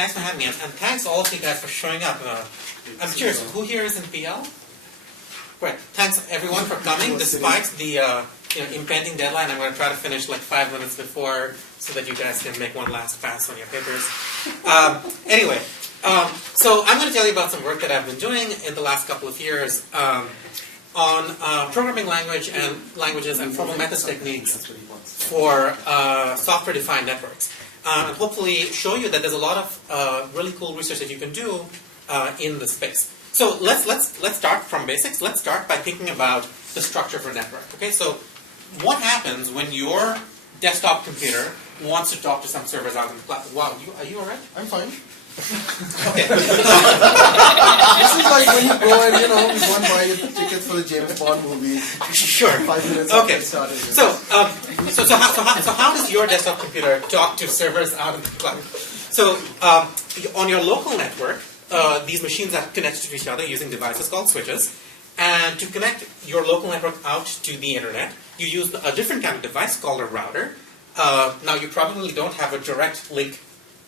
Thanks for having me, and thanks all of you guys for showing up. I'm curious, who here is in PL? Great. Thanks everyone for coming, despite the impending deadline. I'm going to try to finish like 5 minutes before, so that you guys can make one last pass on your papers. Anyway, so I'm going to tell you about some work that I've been doing in the last couple of years on programming languages and formal methods techniques for software-defined networks. And hopefully show you that there's a lot of really cool research that you can do in this space. So let's start from basics. Let's start by thinking about the structure of a network. Okay, so what happens when your desktop computer wants to talk to some servers out in the cloud? Wow, are you all right? I'm fine. Okay. This is like when you go and, you go and buy a ticket for the James Bond movie. Sure. 5 minutes okay. after it started. So how does your desktop computer talk to servers out in the cloud? So on your local network, these machines are connected to each other using devices called switches. And to connect your local network out to the internet, you use a different kind of device called a router. Now you probably don't have a direct link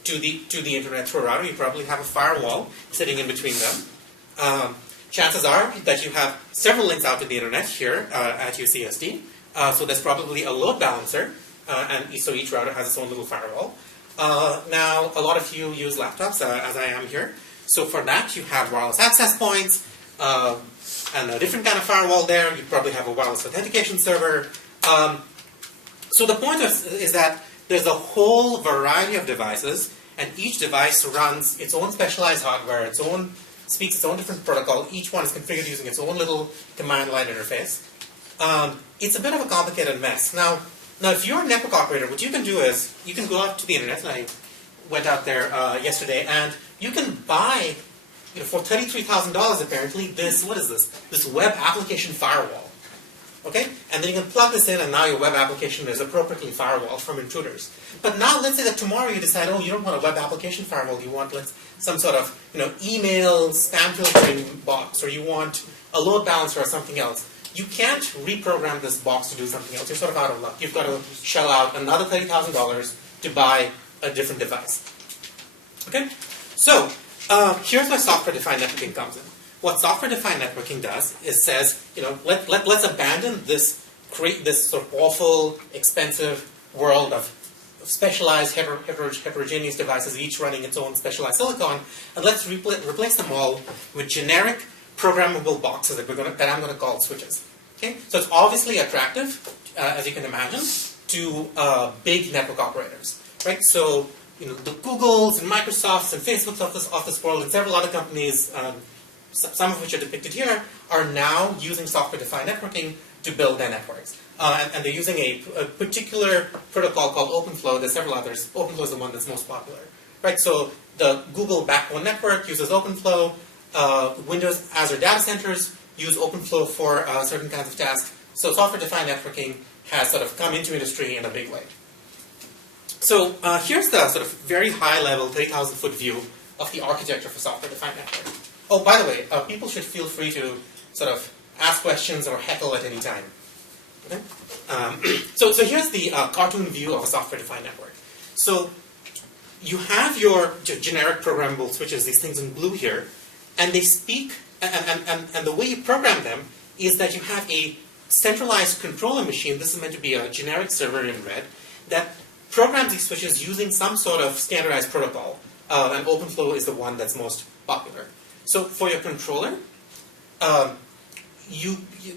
to the internet through a router. You probably have a firewall sitting in between them. Chances are that you have several links out to the internet here at UCSD. So there's probably a load balancer, and so each router has its own little firewall. Now, a lot of you use laptops, as I am here. So for that, you have wireless access points and a different kind of firewall there. You probably have a wireless authentication server. So the point is that there's a whole variety of devices, and each device runs its own specialized hardware, speaks its own different protocol. Each one is configured using its own little command line interface. It's a bit of a complicated mess. Now, if you're a network operator, what you can do is you can go out to the internet, and I went out there yesterday, and you can buy, for $33,000 apparently, this web application firewall. Okay? And then you can plug this in, and now your web application is appropriately firewalled from intruders. But now let's say that tomorrow you decide, you don't want a web application firewall, you want some sort of email spam filtering box, or you want a load balancer or something else. You can't reprogram this box to do something else. You're sort of out of luck. You've got to shell out another $30,000 to buy a different device. Okay? So here's where software-defined networking comes in. What software-defined networking does is says, let's abandon this sort of awful, expensive world of specialized, heterogeneous devices, each running its own specialized silicon, and let's replace them all with generic programmable boxes that I'm going to call switches. Okay, so it's obviously attractive, as you can imagine, to big network operators, right? So the Googles and Microsofts and Facebooks of this world and several other companies. Some of which are depicted here, are now using software-defined networking to build their networks. And they're using a particular protocol called OpenFlow. There's several others. OpenFlow is the one that's most popular. Right? So the Google backbone network uses OpenFlow. Windows Azure data centers use OpenFlow for certain kinds of tasks. So software-defined networking has sort of come into industry in a big way. So here's the sort of very high-level 30,000-foot view of the architecture for software-defined networking. Oh, by the way, people should feel free to sort of ask questions or heckle at any time. Okay? So here's the cartoon view of a software-defined network. So you have your generic programmable switches, these things in blue here, and they speak, and the way you program them is that you have a centralized controller machine. This is meant to be a generic server in red that programs these switches using some sort of standardized protocol, and OpenFlow is the one that's most popular. So for your controller,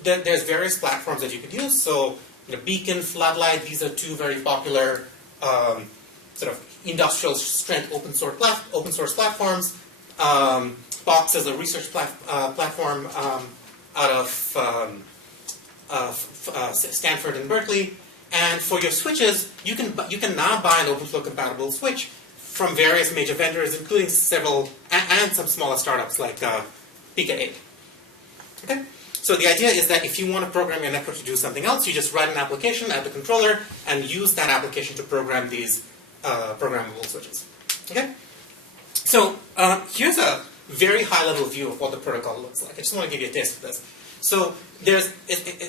there's various platforms that you could use. So Beacon, Floodlight, these are two very popular sort of industrial strength open source platforms. Box is a research platform out of Stanford and Berkeley. And for your switches, you can now buy an OpenFlow compatible switch from various major vendors, including several, and some smaller startups like Pika 8. Okay? So the idea is that if you want to program your network to do something else, you just write an application at the controller and use that application to program these programmable switches. Okay? So here's a very high-level view of what the protocol looks like. I just want to give you a taste of this. So there's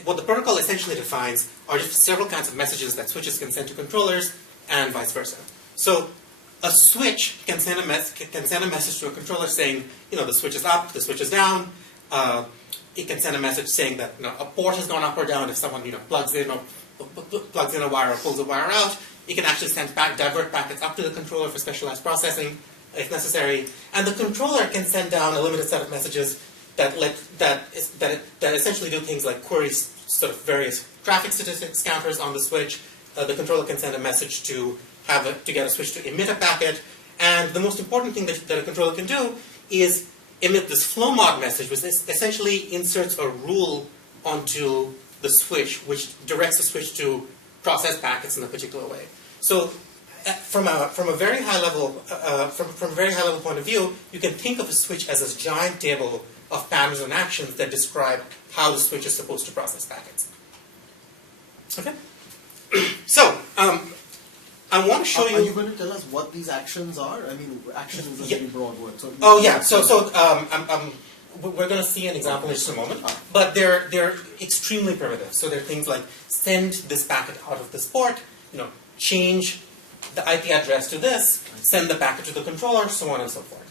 what the protocol essentially defines are just several kinds of messages that switches can send to controllers and vice versa. So a switch can send a message to a controller saying, the switch is up, the switch is down. It can send a message saying that a port has gone up or down if someone plugs in a wire or pulls a wire out. It can actually divert packets up to the controller for specialized processing if necessary. And the controller can send down a limited set of messages that essentially do things like query sort of various traffic statistics counters on the switch. The controller can send a message to get a switch to emit a packet. And the most important thing that a controller can do is emit this flow mod message, which essentially inserts a rule onto the switch, which directs the switch to process packets in a particular way. So, from a very high level point of view, you can think of a switch as a giant table of patterns and actions that describe how the switch is supposed to process packets. Okay. So, I want to show you. Are you going to tell us what these actions are? I mean, action is a very broad word. So we're going to see an example in just a moment, but they're extremely primitive. So they're things like send this packet out of this port, change the IP address to this, send the packet to the controller, so on and so forth.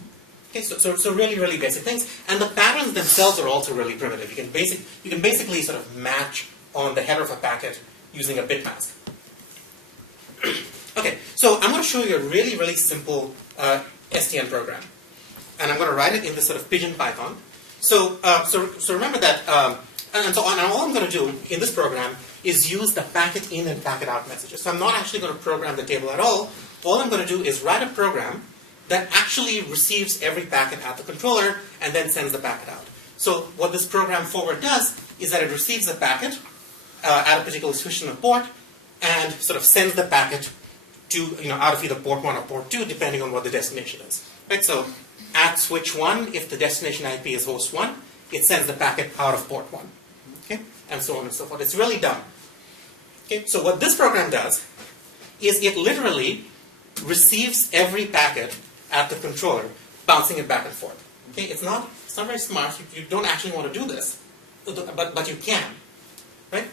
Okay, so really, really basic things, and the patterns themselves are also really primitive. You can basically sort of match on the header of a packet using a bit mask. Okay, so I'm going to show you a really, really simple SDN program, and I'm going to write it in this sort of pigeon Python. So remember that, and all I'm going to do in this program is use the packet in and packet out messages. So I'm not actually going to program the table at all. All I'm going to do is write a program that actually receives every packet at the controller and then sends the packet out. So what this program forward does is that it receives the packet at a particular switch in the port and sort of sends the packet to out of either port 1 or port 2, depending on what the destination is. Right? So at switch 1, if the destination IP is host 1, it sends the packet out of port 1. Okay? And so on and so forth. It's really dumb. Okay? So what this program does is it literally receives every packet at the controller, bouncing it back and forth. Okay? It's not very smart. You don't actually want to do this, but you can. Right?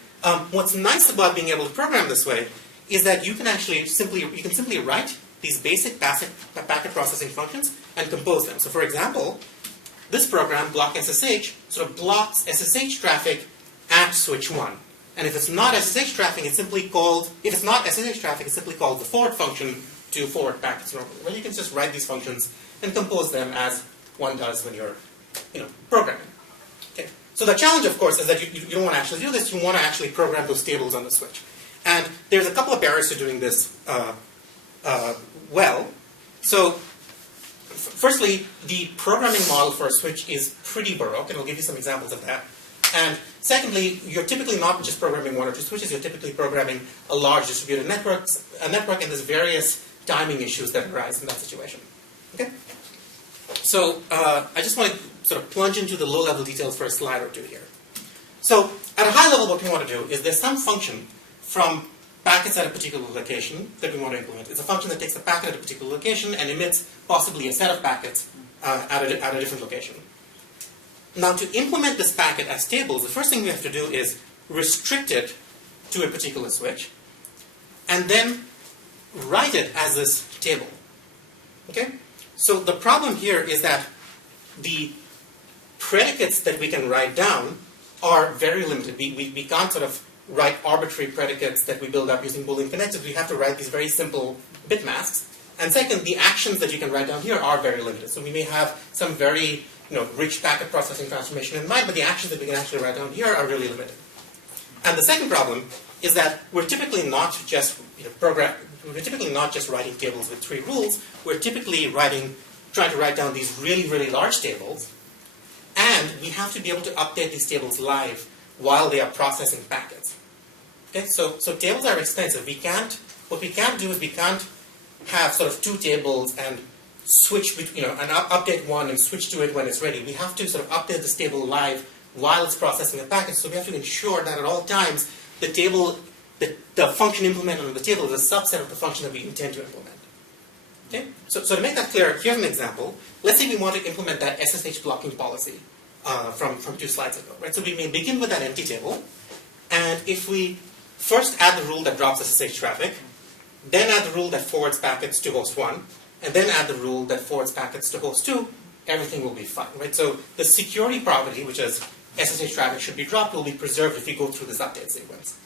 What's nice about being able to program this way is that you can simply write these basic packet processing functions and compose them. So for example, this program, block SSH, sort of blocks SSH traffic at switch 1. And if it's not SSH traffic, it's simply called the forward function to forward packets normally. Well, you can just write these functions and compose them as one does when you're programming. Okay. So the challenge, of course, is that you don't want to actually do this. You want to actually program those tables on the switch. And there's a couple of barriers to doing this well. So, firstly, the programming model for a switch is pretty baroque, and I'll give you some examples of that. And secondly, you're typically not just programming one or two switches, you're typically programming a large distributed network, and there's various timing issues that arise in that situation. Okay? So, I just want to sort of plunge into the low-level details for a slide or two here. So, at a high level, what we want to do is there's some function from packets at a particular location that we want to implement. It's a function that takes a packet at a particular location and emits possibly a set of packets at a different location. Now, to implement this packet as tables, the first thing we have to do is restrict it to a particular switch and then write it as this table. Okay? So the problem here is that the predicates that we can write down are very limited. We can't sort of write arbitrary predicates that we build up using Boolean connectors. We have to write these very simple bit masks. And second, the actions that you can write down here are very limited. So we may have some very rich packet processing transformation in mind, but the actions that we can actually write down here are really limited. And the second problem is that we're typically not just writing tables with 3 rules. We're typically trying to write down these really, really large tables, and we have to be able to update these tables live while they are processing packets. Okay, so tables are expensive. What we can't do is we can't have sort of 2 tables and switch between, and update one and switch to it when it's ready. We have to sort of update this table live while it's processing the packet. So we have to ensure that at all times the function implemented on the table is a subset of the function that we intend to implement. Okay? So to make that clear, here's an example. Let's say we want to implement that SSH blocking policy from 2 slides ago. Right? So we may begin with that empty table, and if we first add the rule that drops SSH traffic, then add the rule that forwards packets to host 1, and then add the rule that forwards packets to host 2, everything will be fine, right? So the security property, which is SSH traffic should be dropped, will be preserved if you go through this update sequence.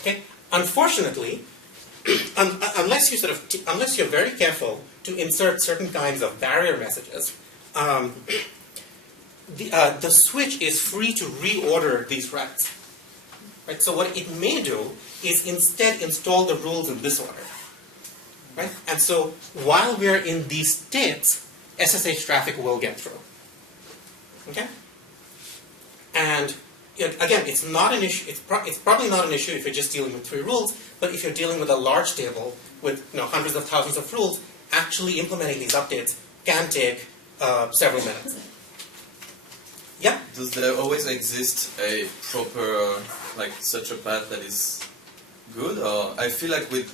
Okay? Unfortunately, unless you're very careful to insert certain kinds of barrier messages, the switch is free to reorder these routes. Right? So what it may do is instead install the rules in this order. Right? And so while we're in these states, SSH traffic will get through. Okay? And again, it's not an issue. It's probably not an issue if you're just dealing with 3 rules. But if you're dealing with a large table with hundreds of thousands of rules, actually implementing these updates can take several minutes. Yeah. Does there always exist a proper, such a path that is good? Or I feel like with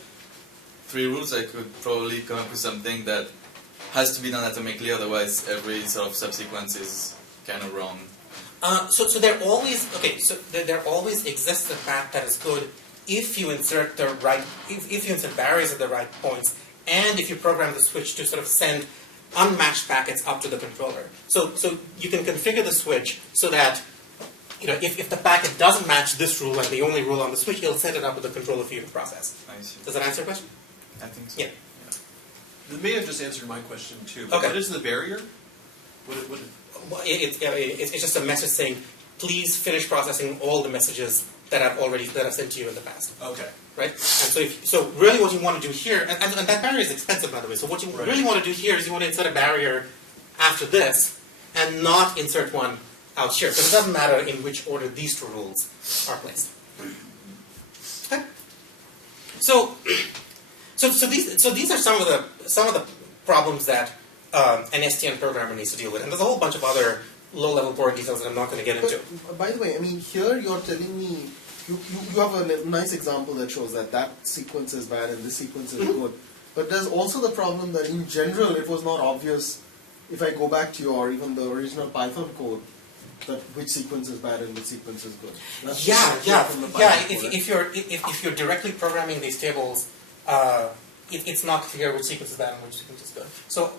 3 rules, I could probably come up with something that has to be done atomically. Otherwise, every sort of subsequence is kind of wrong. So there always there always exists a path that is good if you insert the right if you insert barriers at the right points, and if you program the switch to sort of send unmatched packets up to the controller. So you can configure the switch so that if the packet doesn't match this rule and the only rule on the switch, it'll set it up with the controller for you to process. I see. Does that answer your question? I think so. Yeah. It may have just answered my question too. Okay. What is the barrier? It's just a message saying, please finish processing all the messages that I've sent to you in the past. Okay. Right? And so really what you want to do here, and that barrier is expensive, by the way, so what you really want to do here is you want to insert a barrier after this and not insert one out here. Because it doesn't matter in which order these 2 rules are placed. Okay? So these are some of the problems that an SDN programmer needs to deal with. And there's a whole bunch of other low-level boring details that I'm not going to get into. But, by the way, I mean, here you're telling me, you have a nice example that shows that sequence is bad and this sequence is good. But there's also the problem that in general it was not obvious, if I go back to your, even the original Python code, that which sequence is bad and which sequence is good. That's from the Python code, if you're directly programming these tables, it's not clear which sequence is bad and which sequence is good. So,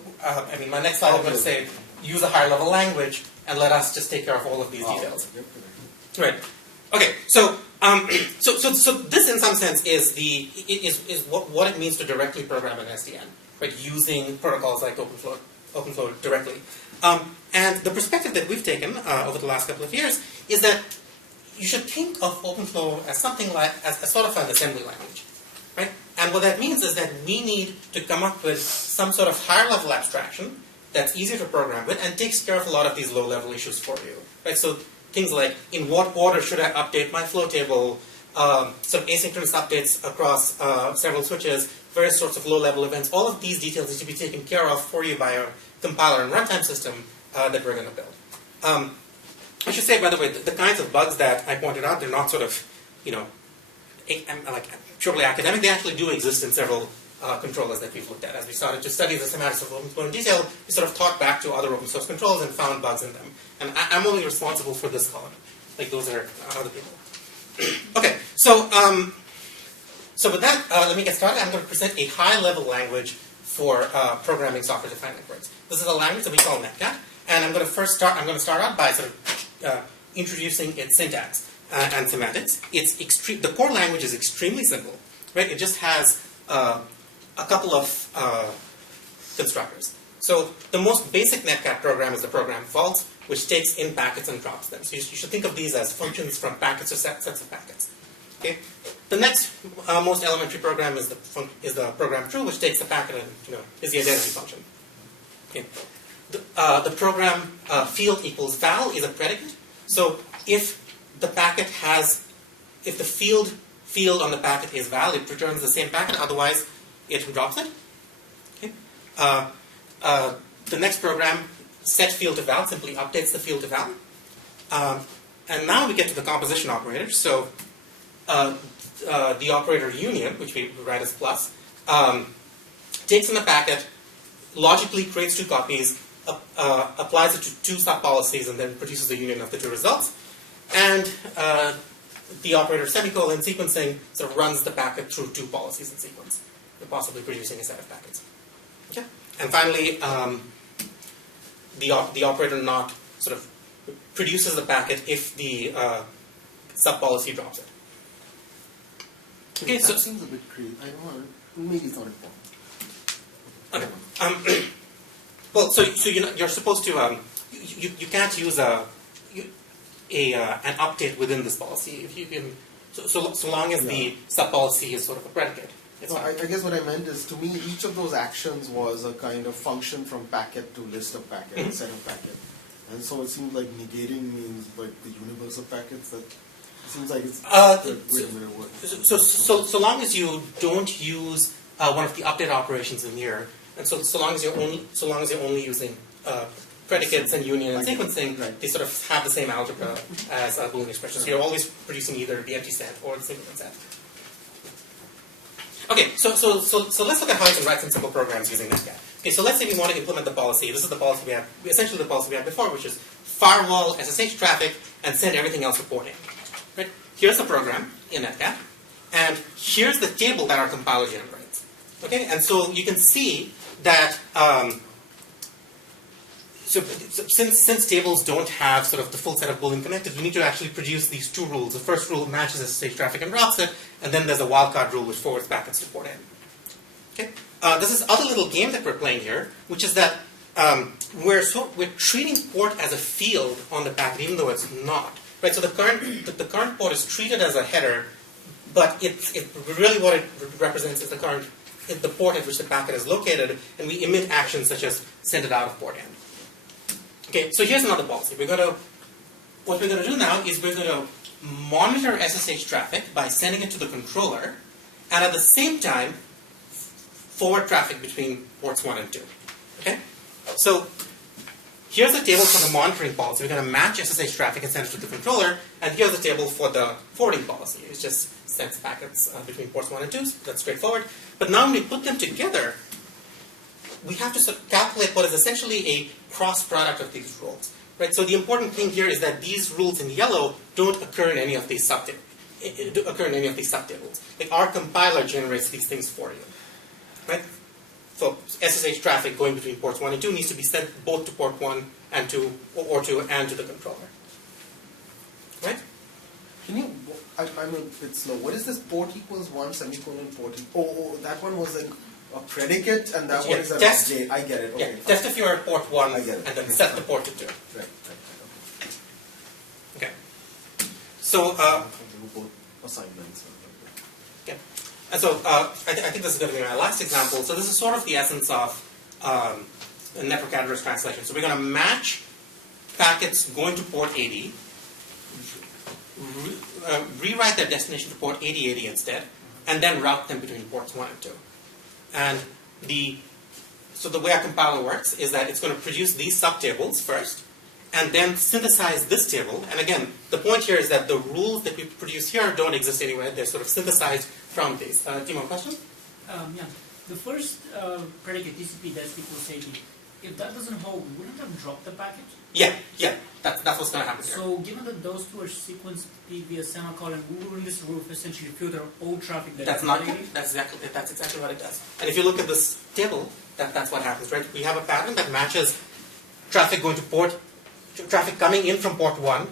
my next slide I'm going to say, use a higher level language and let us just take care of all of these details. Right. Okay. So this in some sense is what it means to directly program an SDN, right? Using protocols like OpenFlow directly. And the perspective that we've taken over the last couple of years is that you should think of OpenFlow as something like as sort of an assembly language, right? And what that means is that we need to come up with some sort of higher level abstraction that's easier to program with and takes care of a lot of these low level issues for you, right? So things like, in what order should I update my flow table, some asynchronous updates across several switches, various sorts of low level events, all of these details need to be taken care of for you by a compiler and runtime system that we're going to build. I should say, by the way, the kinds of bugs that I pointed out, they're not sort of, like purely academic. They actually do exist in several controllers that we've looked at. As we started to study the semantics of OpenFlow in detail, we sort of thought back to other open source controls and found bugs in them. And I'm only responsible for this code. Like, those are other people. Okay, so with that, let me get started. I'm going to present a high-level language for programming software-defined networks. This is a language that we call NetKAT, and I'm going to start out by sort of introducing its syntax and semantics. The core language is extremely simple, right? It just has a couple of constructors. So the most basic NetKAT program is the program faults, which takes in packets and drops them. So you should think of these as functions from packets or sets of packets. Okay. The next most elementary program is the program true, which takes the packet and is the identity function. Okay. The program field equals val is a predicate. So if the field on the packet is val, it returns the same packet. Otherwise, it drops it. Okay. The next program, set field to val, simply updates the field to val. And now we get to the composition operator. So the operator union, which we write as plus, takes in the packet, logically creates 2 copies, applies it to 2 sub-policies, and then produces the union of the 2 results. And the operator semicolon sequencing sort of runs the packet through 2 policies in sequence, possibly producing a set of packets. Yeah. And finally, the operator not sort of produces the packet if the sub-policy drops it. Okay, that so seems a bit crazy. I don't know. Maybe it's not important. okay. Well, so you're supposed to you can't use an update within this policy if you can. So long as the sub-policy is sort of a predicate. No, I guess what I meant is, to me, each of those actions was a kind of function from packet to list of packet, Mm-hmm. set of packet. And so it seems like negating means like the universe of packets. That it seems like it's wait a minute, what? So long as you don't use one of the update operations in here, and so long as you're only using predicates and union and sequencing, Right. they sort of have the same algebra as Boolean expressions. So you're always producing either the empty set or the singleton set. Okay, so let's look at how you can write some simple programs using NetKAT. Okay, so let's say we want to implement the policy. This is the policy we have, essentially the policy we had before, which is firewall SSH traffic and send everything else reporting. Right? Here's the program in NetKAT, and here's the table that our compiler generates. Okay, and so you can see that since tables don't have sort of the full set of Boolean connectors, we need to actually produce these two rules. The first rule matches SSH traffic and drops it, and then there's a wildcard rule which forwards packets to port N. Okay? There's this other little game that we're playing here, which is that we're treating port as a field on the packet, even though it's not. Right? So the current port is treated as a header, but it really what it represents is the port at which the packet is located, and we emit actions such as send it out of port N. Okay, so here's another policy. What we're going to do now is we're going to monitor SSH traffic by sending it to the controller, and at the same time, forward traffic between ports 1 and 2. Okay? So here's the table for the monitoring policy. We're going to match SSH traffic and send it to the controller, and here's the table for the forwarding policy. It just sends packets between ports 1 and 2. So that's straightforward. But now when we put them together, we have to sort of calculate what is essentially a cross product of these rules. Right? So the important thing here is that these rules in yellow don't occur in any of these subtables. Like our compiler generates these things for you. Right? So SSH traffic going between ports 1 and 2 needs to be sent both to port 1 and 2, or to and to the controller. Right? Can you? I'm a bit slow. What is this port equals 1 semicolon port? Oh, that one was a predicate, and that one is an test. update. I get it. Okay, Yeah, test if you're at port 1, I get it. and then set the port to 2. Right. Okay. So, Both assignments. yeah. And so I think this is going to be my last example. So this is sort of the essence of network address translation. So we're going to match packets going to port 80, rewrite their destination to port 8080 instead, and then route them between ports 1 and 2. And so the way our compiler works is that it's going to produce these subtables first, and then synthesize this table. And again, the point here is that the rules that we produce here don't exist anywhere. They're sort of synthesized from these. Timo, question? Yeah. The first predicate TCP that's equals 80, if that doesn't hold, wouldn't have dropped the packet? Yeah. That's what's going to happen here. So given that those two are sequenced via semicolon, wouldn't this rule essentially filter all traffic that That's is not predicate? That's exactly what it does. And if you look at this table, that's what happens, right? We have a pattern that matches traffic coming in from port 1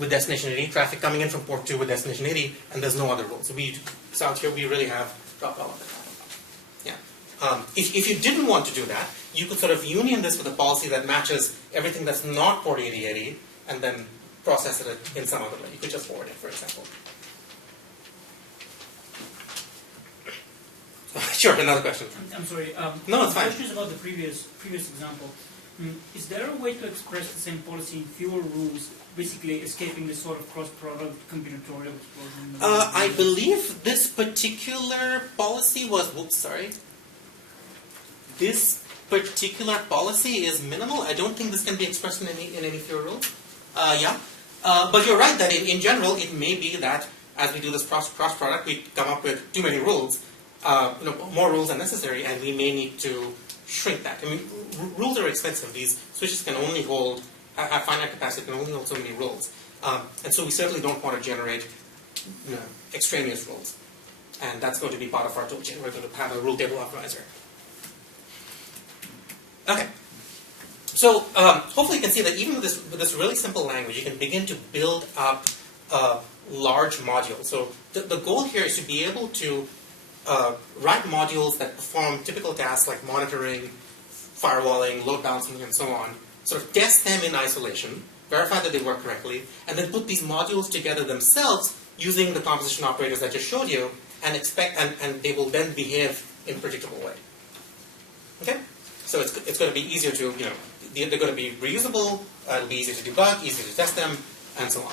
with destination 80, traffic coming in from port 2 with destination 80, and there's no other rule. So out here we really have dropped all of it. Yeah. If you didn't want to do that, you could sort of union this with a policy that matches everything that's not port 8080 and then process it in some other way. You could just forward it, for example. Sure, another question. I'm sorry. No, it's the fine. question is about the previous example. Is there a way to express the same policy in fewer rules, basically escaping this sort of cross-product combinatorial explosion? I believe this particular policy was, this particular policy is minimal. I don't think this can be expressed in any fewer rules. But you're right that in general, it may be that as we do this cross-product, we come up with too many rules, more rules than necessary, and we may need to shrink that. I mean, rules are expensive. These switches can only hold, have finite capacity, can only hold so many rules. And so we certainly don't want to generate extraneous rules. And that's going to be part of our toolchain. We're going to have a rule table optimizer. Okay. So hopefully you can see that even with this really simple language, you can begin to build up large modules. So the goal here is to be able to write modules that perform typical tasks like monitoring, firewalling, load balancing, and so on. Sort of test them in isolation, verify that they work correctly, and then put these modules together themselves using the composition operators I just showed you, and they will then behave in a predictable way. Okay? So it's going to be easier to, they're going to be reusable, it'll be easier to debug, easier to test them, and so on.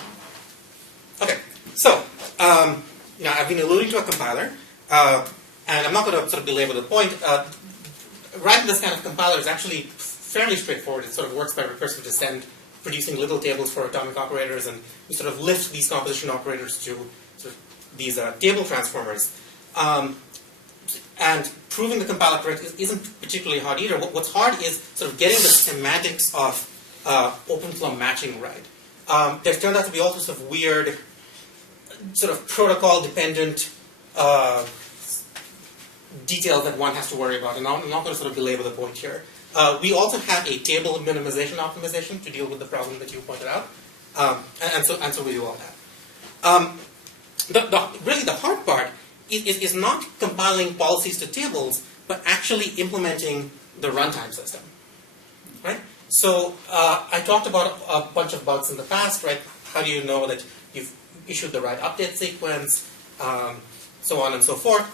Okay, so, I've been alluding to a compiler, and I'm not going to sort of belabor the point. Writing this kind of compiler is actually fairly straightforward. It sort of works by recursive descent, producing little tables for atomic operators, and we sort of lift these composition operators to sort of these table transformers. And proving the compiler correct isn't particularly hard either. What's hard is sort of getting the semantics of OpenFlow matching right. There's turned out to be all sorts of weird, sort of protocol-dependent details that one has to worry about, and I'm not going to sort of belabor the point here. We also have a table minimization optimization to deal with the problem that you pointed out, and so we do all that. Really, the hard part is not compiling policies to tables, but actually implementing the runtime system, right? So I talked about a bunch of bugs in the past, right? How do you know that you've issued the right update sequence, so on and so forth.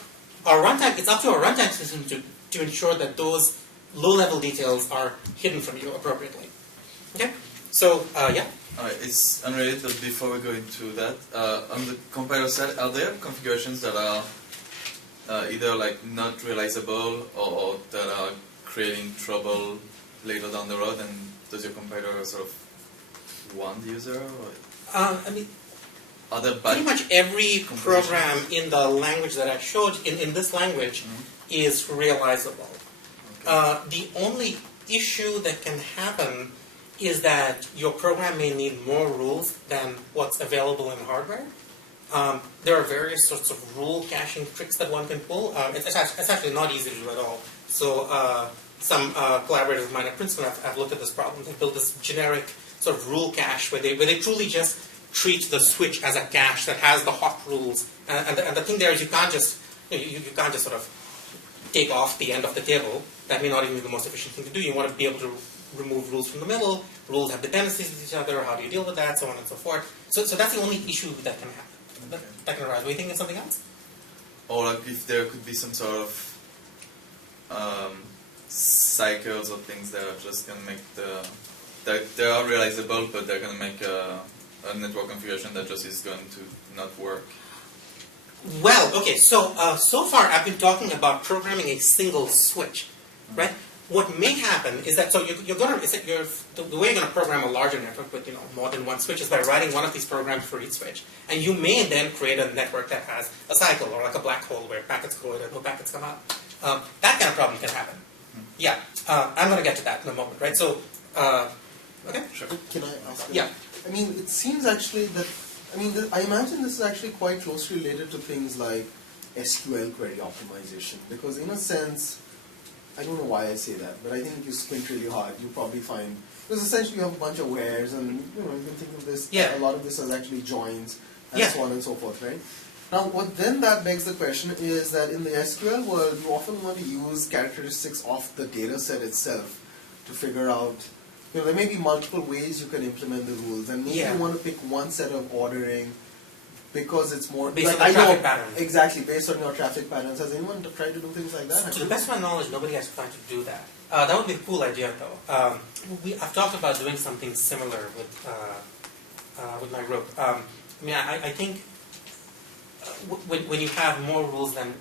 Our runtime, it's up to our runtime system to ensure that those low-level details are hidden from you appropriately. Okay? So, yeah? Alright, it's unrelated, but before we go into that, on the compiler side, are there configurations that are either like not realizable or that are creating trouble later down the road, and does your compiler sort of warn the user? I mean, are there pretty much every program in the language that I showed, in this language, is realizable. Okay. The only issue that can happen is that your program may need more rules than what's available in hardware. There are various sorts of rule caching tricks that one can pull. It's actually not easy to do at all. So some collaborators of mine at Princeton have looked at this problem. They built this generic sort of rule cache where they truly just treat the switch as a cache that has the hot rules. And the thing there is you can't just sort of take off the end of the table. That may not even be the most efficient thing to do. You want to be able to remove rules from the middle. Rules have dependencies with each other. How do you deal with that? So on and so forth. So that's the only issue that can happen. That can arise. Were you thinking of something else? Or like if there could be some sort of cycles or things that are just going to make they are realizable, but they're going to make a network configuration that just is going to not work. Well, okay, so so far I've been talking about programming a single switch, right? What may happen is that, so the way you're going to program a larger network with more than one switch is by writing one of these programs for each switch. And you may then create a network that has a cycle, or like a black hole where packets go in and no packets come out. That kind of problem can happen. Yeah, I'm going to get to that in a moment, right? So, okay? Sure. Can I ask you? Yeah. I mean, it seems actually that, I imagine this is actually quite closely related to things like SQL query optimization, because in a sense, I don't know why I say that, but I think if you squint really hard, you probably find, because essentially you have a bunch of wheres, and you can think of this, yeah. A lot of this as actually joins, and yeah. so on and so forth, right? Now, what then that begs the question is that in the SQL world, you often want to use characteristics of the data set itself to figure out, there may be multiple ways you can implement the rules, and maybe you want to pick one set of ordering because it's more based on the traffic pattern. Exactly, based on your traffic patterns. Has anyone tried to do things like that? To the best of my knowledge, nobody has tried to do that. That would be a cool idea, though. I've talked about doing something similar with my group. I think when you have more rules than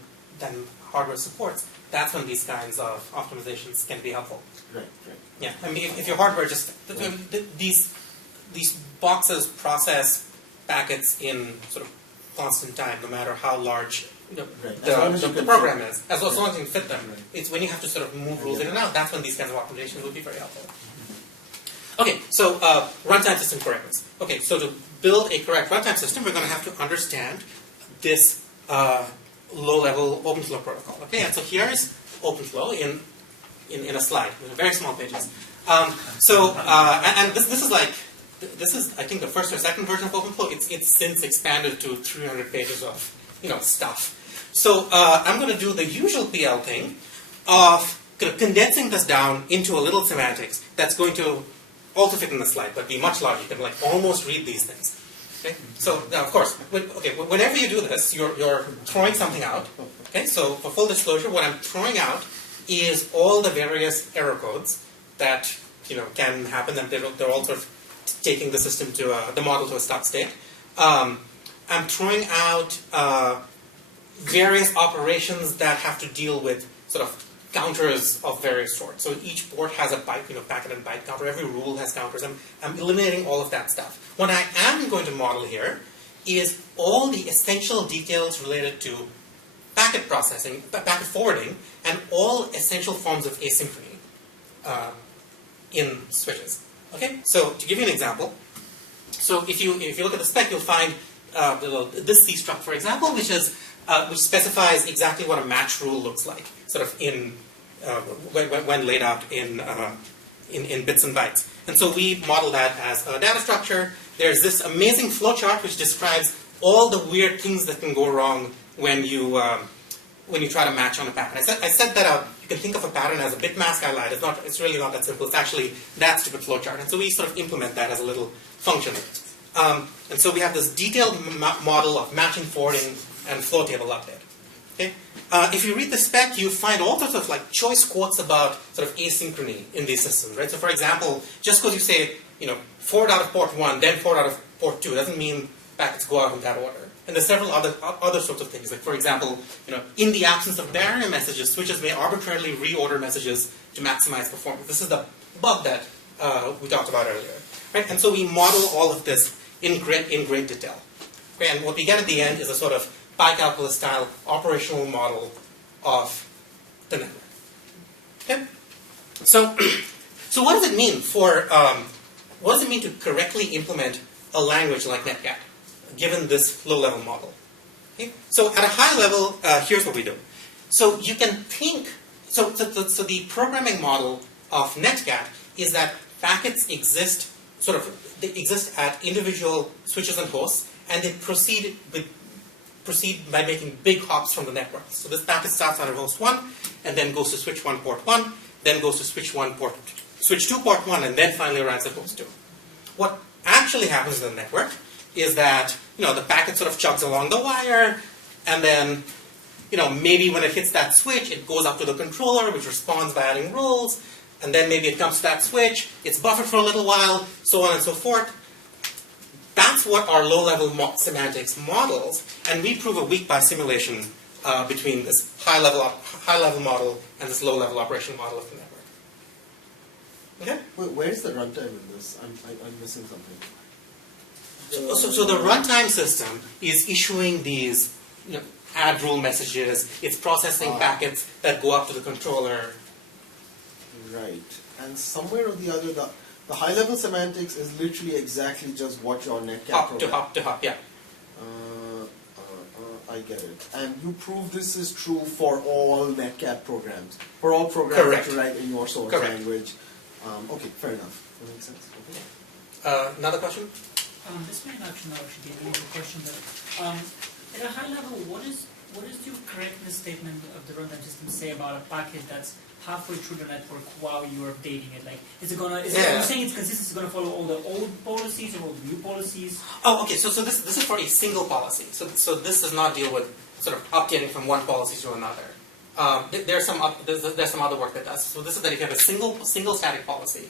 hardware supports, that's when these kinds of optimizations can be helpful. Right. Yeah, if your hardware just these boxes process packets in sort of constant time, no matter how large the program is, as long as you can fit them. Right. It's when you have to sort of move rules in and out. That's when these kinds of optimizations would be very helpful. Okay, so runtime system correctness. Okay, so to build a correct runtime system, we're going to have to understand this low-level OpenFlow protocol. Okay, and so here's OpenFlow in in a slide, very small pages. And this is like, this is I think the first or second version of OpenFlow. It's since expanded to 300 pages of stuff. So I'm going to do the usual PL thing of condensing this down into a little semantics that's going to also fit in the slide, but be much larger. You can like almost read these things. Okay? So now, of course, whenever you do this, you're throwing something out. Okay? So for full disclosure, what I'm throwing out is all the various error codes that can happen, and they're all sort of taking the system to the model to a stop state. I'm throwing out various operations that have to deal with sort of counters of various sorts. So each port has a byte, packet and byte counter. Every rule has counters. I'm eliminating all of that stuff. What I am going to model here is all the essential details related to packet processing, packet forwarding, and all essential forms of asynchrony in switches. Okay. So to give you an example, so if you look at the spec, you'll find this C struct, for example, which specifies exactly what a match rule looks like, sort of when laid out in bits and bytes. And so we model that as a data structure. There's this amazing flowchart which describes all the weird things that can go wrong when you try to match on a pattern. I said that you can think of a pattern as a bit mask. I lied. It's really not that simple. It's actually that stupid flowchart. And so we sort of implement that as a little function. And so we have this detailed model of matching, forwarding, and flow table update. Okay? If you read the spec, you find all sorts of like choice quotes about sort of asynchrony in these systems, right? So for example, just because you say, forward out of port 1, then forward out of port 2, doesn't mean packets go out in that order. And there's several other sorts of things. Like for example, in the absence of barrier messages, switches may arbitrarily reorder messages to maximize performance. This is the bug that we talked about earlier, right? And so we model all of this in great detail. Okay? And what we get at the end is a sort of PyCalculus style operational model of the network. Okay? So what does it mean what does it mean to correctly implement a language like NetKAT, given this low-level model? Okay? So at a high level, here's what we do. So you can think, so the programming model of NetKAT is that packets exist at individual switches and hosts, and they proceed by making big hops from the network. So this packet starts out at host 1, and then goes to switch 1 port 1, then goes to switch 2 port 1, and then finally arrives at host 2. What actually happens in the network is that the packet sort of chugs along the wire, and then maybe when it hits that switch, it goes up to the controller, which responds by adding rules, and then maybe it comes to that switch, it's buffered for a little while, so on and so forth. That's what our low-level semantics models, and we prove a weak by simulation between this high-level model and this low-level operational model of the network. Okay? Wait, where's the runtime in this? I'm missing something. So the runtime system is issuing these add rule messages. It's processing packets that go up to the controller. Right. And somewhere or the other, the high-level semantics is literally exactly just what your NetKAT program. Hop to hop, yeah. I get it. And you prove this is true for all NetKAT programs, for all programs Correct. that you write in your source Correct. language. Okay, fair enough. That makes sense. Okay. Another question? This may not actually be a major question, but at a high level, what is your correctness statement of the runtime system say about a packet that's halfway through the network while you're updating it? Like, are you saying it's consistent? It's going to follow all the old policies or all the new policies? Oh, okay. So this is for a single policy. So this does not deal with sort of updating from one policy to another. There's some other work that does. So this is that if you have a single static policy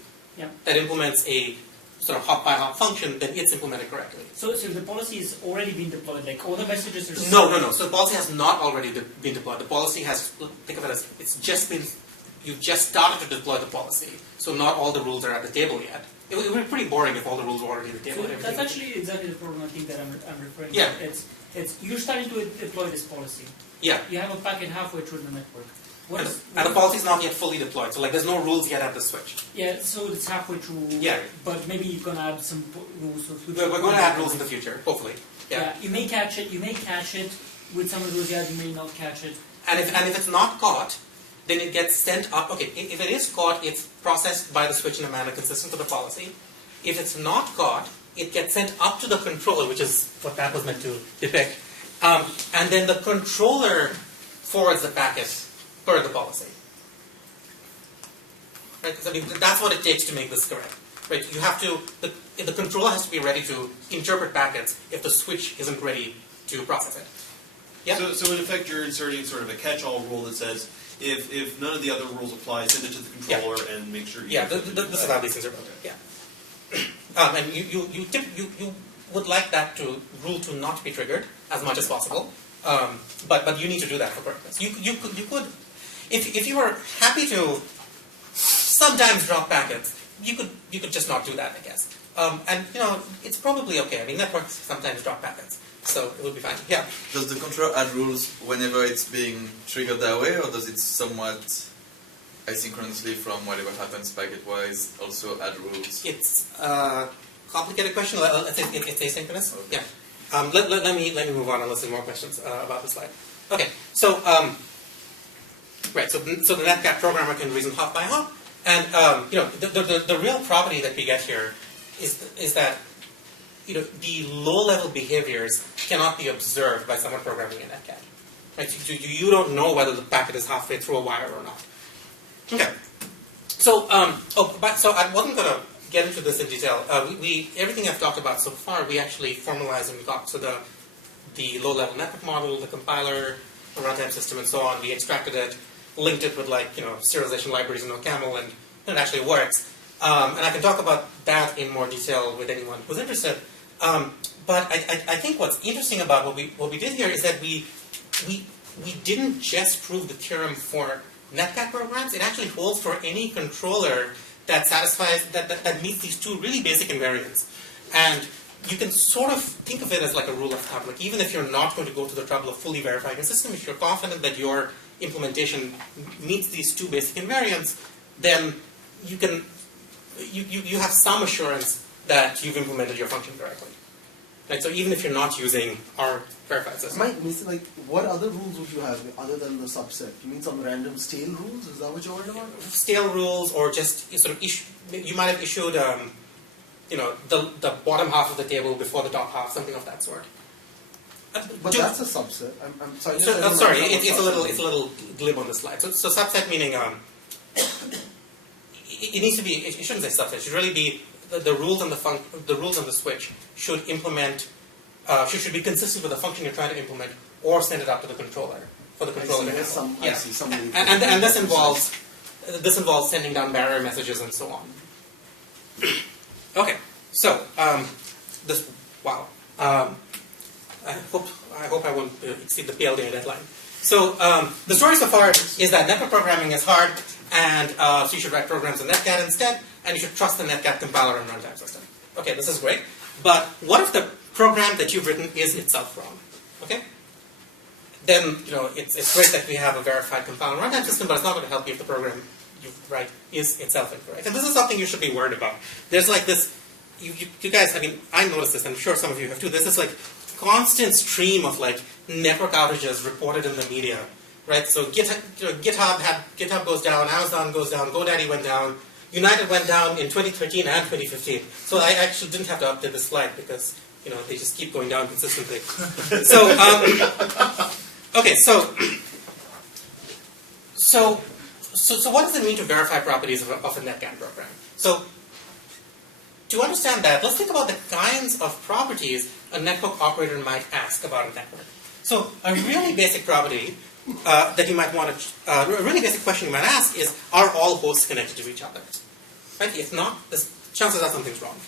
that implements a sort of hop by hop function, then it's implemented correctly. So the policy is already been deployed. Like all the messages are. No. So the policy has not already been deployed. The policy has, think of it as you've just started to deploy the policy. So not all the rules are at the table yet. It would be pretty boring if all the rules were already at the table. So that's actually exactly the problem I think that I'm referring Yeah. to. It's you're starting to deploy this policy. Yeah. You have a packet halfway through the network. And the policy is not yet fully deployed. So like there's no rules yet at the switch. Yeah, so it's halfway through. Yeah. But maybe you're gonna add some rules. We're going to add rules in the future, hopefully. Yeah. You may catch it. You may catch it with some of those. Yeah, you may not catch it. And if it's not caught, then it gets sent up. Okay, if it is caught, it's processed by the switch in a manner consistent with the policy. If it's not caught, it gets sent up to the controller, which is what that was meant to depict. And then the controller forwards the packet per the policy. Right? Because I mean, that's what it takes to make this correct. Right? You have to, the controller has to be ready to interpret packets if the switch isn't ready to process it. Yeah? So in effect, you're inserting sort of a catch-all rule that says, if none of the other rules apply, send it to the controller and make sure you... Yeah, this is how these things are built. Yeah. And you would like that rule to not be triggered as much as possible, but you need to do that for purpose. You could, if you were happy to sometimes drop packets, you could just not do that, I guess. And it's probably okay. I mean, networks sometimes drop packets, so it would be fine. Yeah. Does the controller add rules whenever it's being triggered that way, or does it somewhat asynchronously from whatever happens packet-wise also add rules? It's a complicated question. It's asynchronous. Okay. Yeah. Let me move on and listen to more questions about the slide. Okay. So right. So the NetKAT programmer can reason hop by hop, and the real property that we get here is that the low-level behaviors cannot be observed by someone programming in NetKAT. Right? You don't know whether the packet is halfway through a wire or not. Okay. So so I wasn't going to get into this in detail. Everything I've talked about so far, we actually formalized and we got so the low-level network model, the compiler, the runtime system, and so on. We extracted it, linked it with serialization libraries in OCaml, and it actually works. And I can talk about that in more detail with anyone who's interested. But I think what's interesting about what we did here is that we didn't just prove the theorem for NetKAT programs. It actually holds for any controller that satisfies that meets these two really basic invariants. And you can sort of think of it as like a rule of thumb. Like even if you're not going to go to the trouble of fully verifying your system, if you're confident that your implementation meets these two basic invariants, then you have some assurance that you've implemented your function correctly. Right? So even if you're not using our verified system. What other rules would you have other than the subset? You mean some random stale rules? Is that what you're worried about? Stale rules, or just sort of you might have issued the bottom half of the table before the top half, something of that sort. But that's a subset. I'm sorry. Sorry, it's a little glib on the slide. So subset meaning it needs to be. It shouldn't say subset. It should really be the rules and the rules on the switch should implement. Should be consistent with the function you're trying to implement, or send it up to the controller for the controller to handle. And this involves sending down barrier messages and so on. Okay, so this wow. I hope I won't exceed the PLDA deadline. So the story so far is that network programming is hard, and so you should write programs in NetKAT instead, and you should trust the NetKAT compiler and runtime system. Okay, this is great. But what if the program that you've written is itself wrong? Okay? Then it's great that we have a verified compiler and runtime system, but it's not going to help you if the program you write is itself incorrect. And this is something you should be worried about. There's like this. You guys, I mean, I noticed this, and I'm sure some of you have too. There's this like constant stream of like network outages reported in the media, right? So GitHub goes down, Amazon goes down, GoDaddy went down, United went down in 2013 and 2015. So I actually didn't have to update the slide because they just keep going down consistently. So okay, so what does it mean to verify properties of a NetKAT program? So to understand that, let's think about the kinds of properties a network operator might ask about a network. So a really basic property that you might want to, a really basic question you might ask is, are all hosts connected to each other? Right? If not, chances are something's wrong.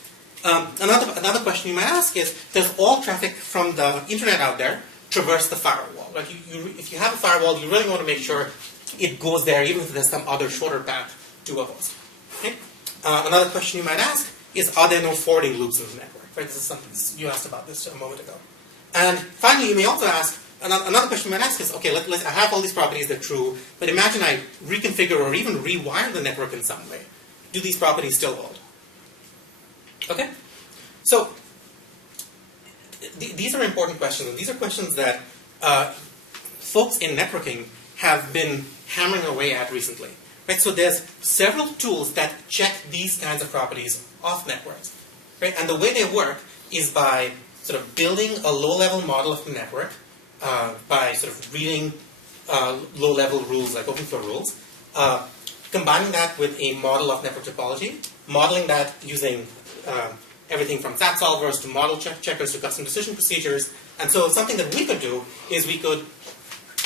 Another question you might ask is, does all traffic from the internet out there traverse the firewall? Like if you have a firewall, you really want to make sure it goes there, even if there's some other shorter path to a host. Okay? Another question you might ask is, are there no forwarding loops in the network? Right? This is something you asked about this a moment ago. And finally, you may also ask, another question you might ask is, okay, I have all these properties that are true, but imagine I reconfigure or even rewire the network in some way. Do these properties still hold? Okay? So these are important questions, and these are questions that folks in networking have been hammering away at recently. Right? So there's several tools that check these kinds of properties of networks. Right? And the way they work is by sort of building a low-level model of the network, by sort of reading low-level rules like OpenFlow rules, combining that with a model of network topology, modeling that using everything from SAT solvers to model checkers to custom decision procedures. And so something that we could do is we could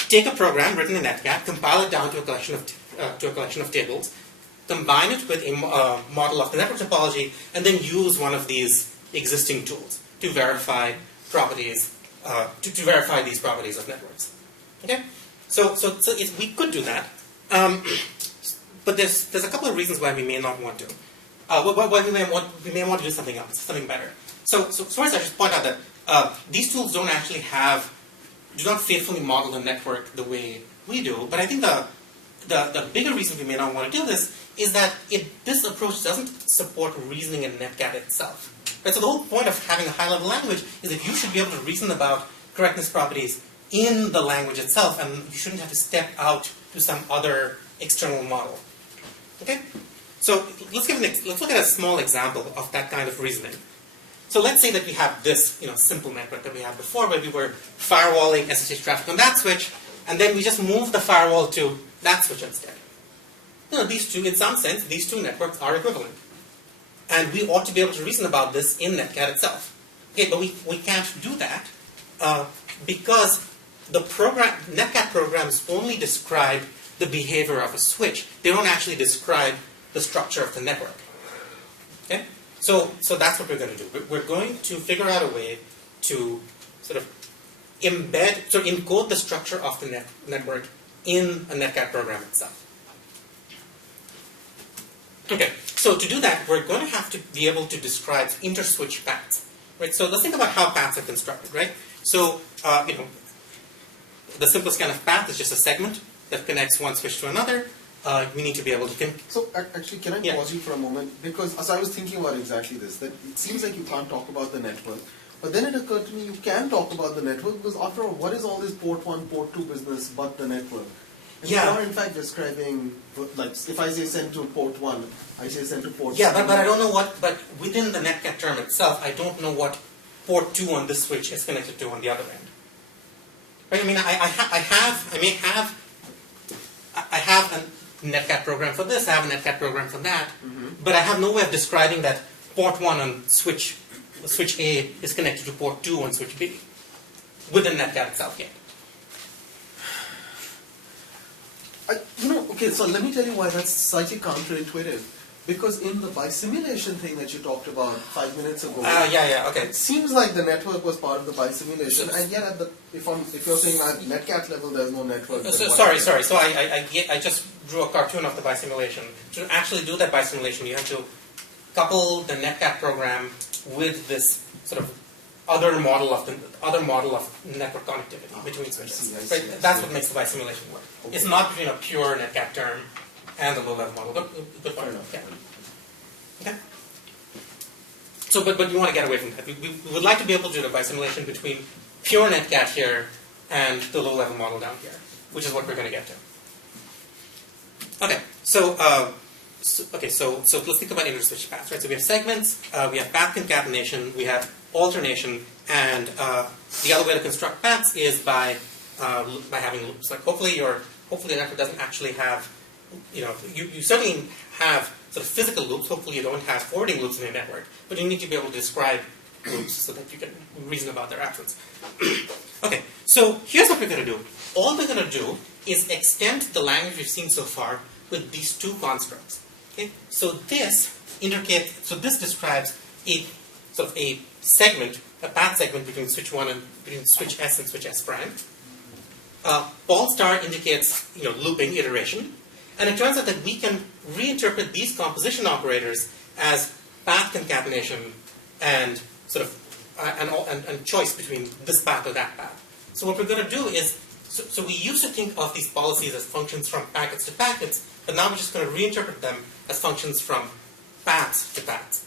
take a program written in NetKAT, compile it down to a collection of tables, combine it with a model of the network topology, and then use one of these existing tools to verify properties, to verify these properties of networks. Okay, so we could do that, but there's a couple of reasons why we may not want to. Why we may want to do something else, something better. So first, I should point out that these tools do not faithfully model the network the way we do. But I think the bigger reason we may not want to do this is that this approach doesn't support reasoning in NetKAT itself. Right? So the whole point of having a high-level language is that you should be able to reason about correctness properties in the language itself, and you shouldn't have to step out to some other external model. Okay? So let's look at a small example of that kind of reasoning. So let's say that we have this simple network that we had before, where we were firewalling SSH traffic on that switch, and then we just moved the firewall to that switch instead. These two, in some sense, these two networks are equivalent. And we ought to be able to reason about this in NetKAT itself. Okay, but we can't do that because the NetKAT programs only describe the behavior of a switch. They don't actually describe the structure of the network. Okay? So that's what we're going to do. We're going to figure out a way to sort of encode the structure of the network in a NetKAT program itself. Okay, so to do that, we're going to have to be able to describe inter-switch paths. Right? So let's think about how paths are constructed, right? So, the simplest kind of path is just a segment that connects one switch to another. We need to be able to... So, actually, can I pause you for a moment? Because as I was thinking about exactly this, that it seems like you can't talk about the network. But then it occurred to me you can talk about the network, because after all, what is all this port 1, port 2 business but the network? And you are in fact describing, like, if I say send to port 1, I say send to port 2. Yeah, but I don't know but within the NetKAT term itself, I don't know what port 2 on this switch is connected to on the other end. Right? I mean, I have a NetKAT program for this, I have a NetKAT program for that, but I have no way of describing that port 1 on switch A is connected to port 2 on switch B within NetKAT itself yet. Okay, so let me tell you why that's slightly counterintuitive. Because in the bisimulation thing that you talked about 5 minutes ago, okay. It seems like the network was part of the bisimulation, and yet if you're saying at NetKAT level there's no network. Sorry. So I just drew a cartoon of the bisimulation. To actually do that bisimulation, you have to couple the NetKAT program with this sort of other model of network connectivity between switches. I see. That's what makes the bisimulation work. Okay. It's not between a pure NetKAT term and the low-level model. Good point. Yeah. Okay. So, but we want to get away from that. We would like to be able to do the bisimulation between pure NetKAT here and the low-level model down here, which is what we're going to get to. Okay. So let's think about inter-switch paths. Right. So we have segments, we have path concatenation, we have alternation, and the other way to construct paths is by having loops. Like hopefully the network doesn't actually have, you certainly have sort of physical loops. Hopefully you don't have forwarding loops in your network, but you need to be able to describe loops so that you can reason about their actions. Okay, so here's what we're going to do. All we're going to do is extend the language we've seen so far with these two constructs. Okay, so this describes a segment, a path segment between switch 1 and between switch S and switch S prime. Ball star indicates looping iteration, and it turns out that we can reinterpret these composition operators as path concatenation and sort of and choice between this path or that path. So what we're going to do is, so we used to think of these policies as functions from packets to packets, but now we're just going to reinterpret them as functions from paths to paths.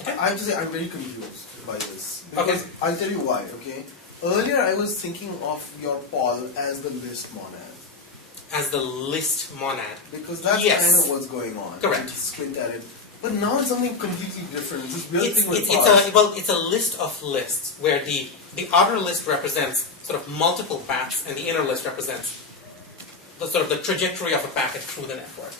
Okay? I have to say I'm very confused by this. Because I'll tell you why, okay? Earlier, I was thinking of your Paul as the list monad. As the list monad. Because that's Yes. kind of what's going on. Correct. You squint at it. But now it's something completely different. It's this weird thing with It's a list of lists where the outer list represents sort of multiple paths and the inner list represents the sort of the trajectory of a packet through the network.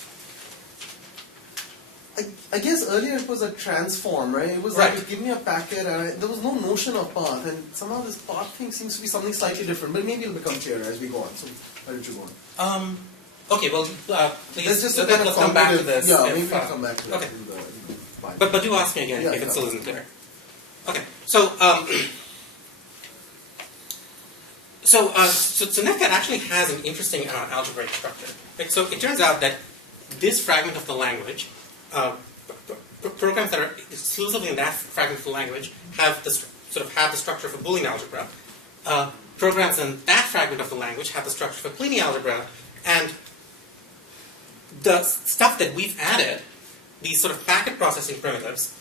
I guess earlier it was a transform, right? It was Right. like, give me a packet, and there was no notion of path, and somehow this path thing seems to be something slightly different, but maybe it'll become clearer as we go on. So, why don't you go on? Okay, well, please, Let's just let's come back to this. Yeah, if, maybe we'll come back to that okay. in the file. But do ask me again Yeah, if it yeah. still isn't clear. Okay, so NetKAT actually has an interesting algebraic structure. Right? So it turns out that this fragment of the language, programs that are exclusively in that fragment of the language have the structure of a Boolean algebra. Programs in that fragment of the language have the structure of a cleaning algebra, and the stuff that we've added, these sort of packet processing primitives,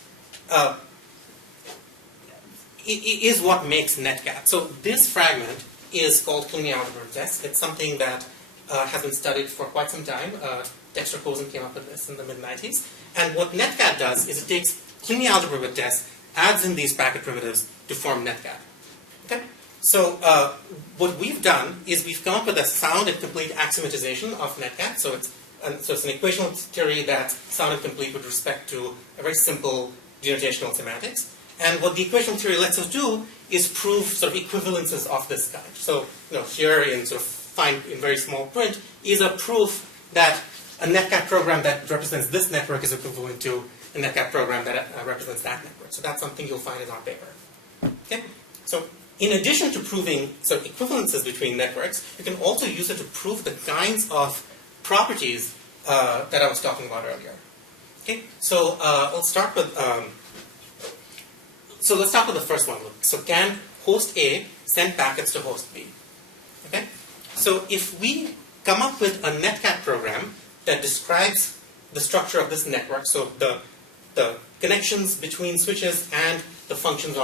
is what makes NetKAT. So this fragment is called cleaning algebra test. It's something that has been studied for quite some time. Dexter Cozen came up with this in the mid-90s. And what NetKAT does is it takes cleaning algebra with tests, adds in these packet primitives to form NetKAT. Okay? So what we've done is we've come up with a sound and complete axiomatization of NetKAT. So it's an equational theory that's sound and complete with respect to a very simple denotational semantics. And what the equational theory lets us do is prove sort of equivalences of this kind. So here in sort of fine, in very small print, is a proof that a NetKAT program that represents this network is equivalent to a NetKAT program that represents that network. So that's something you'll find in our paper. Okay? So in addition to proving sort of equivalences between networks, you can also use it to prove the kinds of properties that I was talking about earlier. Okay? So let's start with the first one. So can host A send packets to host B? Okay? So if we come up with a NetKAT program that describes the structure of this network, so the connections between switches and the functions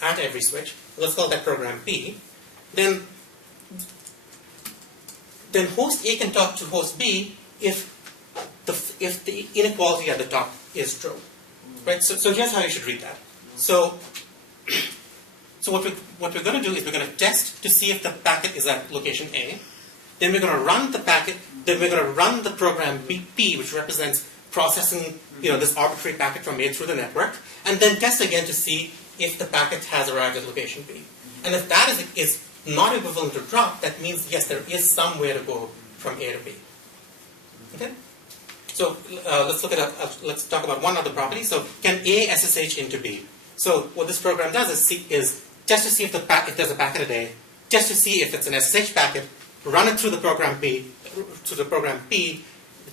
at every switch, let's call that program B, then host A can talk to host B if the inequality at the top is true. Right? So here's how you should read that. So what we're going to do is we're going to test to see if the packet is at location A. Then we're going to run the packet. Then we're going to run the program P, which represents processing this arbitrary packet from A through the network, and then test again to see if the packet has arrived at location B. And if that is not equivalent to drop, that means yes, there is some way to go from A to B. Okay. So let's talk about one other property. So can A SSH into B? So what this program does is test to see if there's a packet at A, test to see if it's an SSH packet, run it through the program P,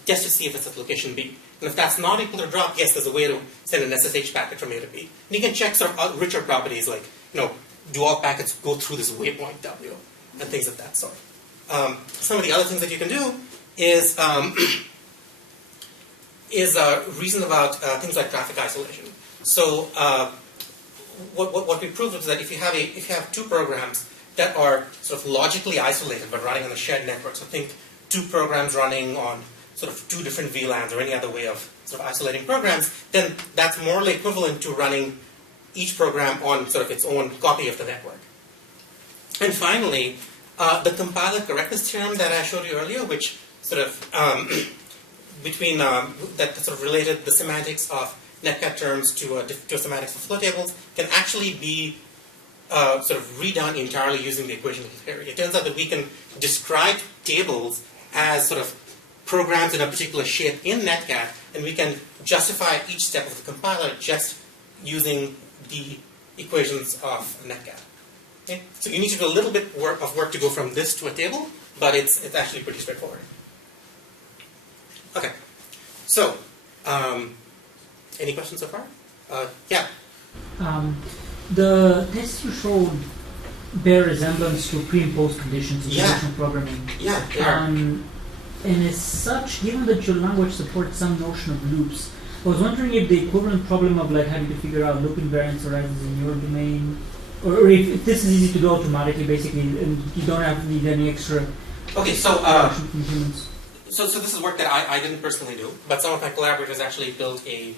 test to see if it's at location B. And if that's not equal to drop, yes, there's a way to send an SSH packet from A to B. And you can check sort of richer properties like, do all packets go through this waypoint W and things of that sort. Some of the other things that you can do is reason about things like traffic isolation. So what we proved was that if you have two programs that are sort of logically isolated but running on a shared network, so think two programs running on sort of two different VLANs or any other way of sort of isolating programs, then that's morally equivalent to running each program on sort of its own copy of the network. And finally, the compiler correctness theorem that I showed you earlier, which sort of that sort of related the semantics of NetKAT terms to semantics of flow tables, can actually be sort of redone entirely using the equational theory. It turns out that we can describe tables as sort of programs in a particular shape in NetKAT, and we can justify each step of the compiler just using the equations of NetKAT. Okay? So you need to do a little bit of work to go from this to a table, but it's actually pretty straightforward. Okay. So, any questions so far? Yeah. The tests you showed bear resemblance to pre and post conditions in relational programming. Yeah, they are. And as such, given that your language supports some notion of loops, I was wondering if the equivalent problem of like having to figure out loop invariance arises in your domain Or if this is easy to do automatically, basically, and you don't need any extra Okay, so interaction from humans. So this is work that I didn't personally do, but some of my collaborators actually built a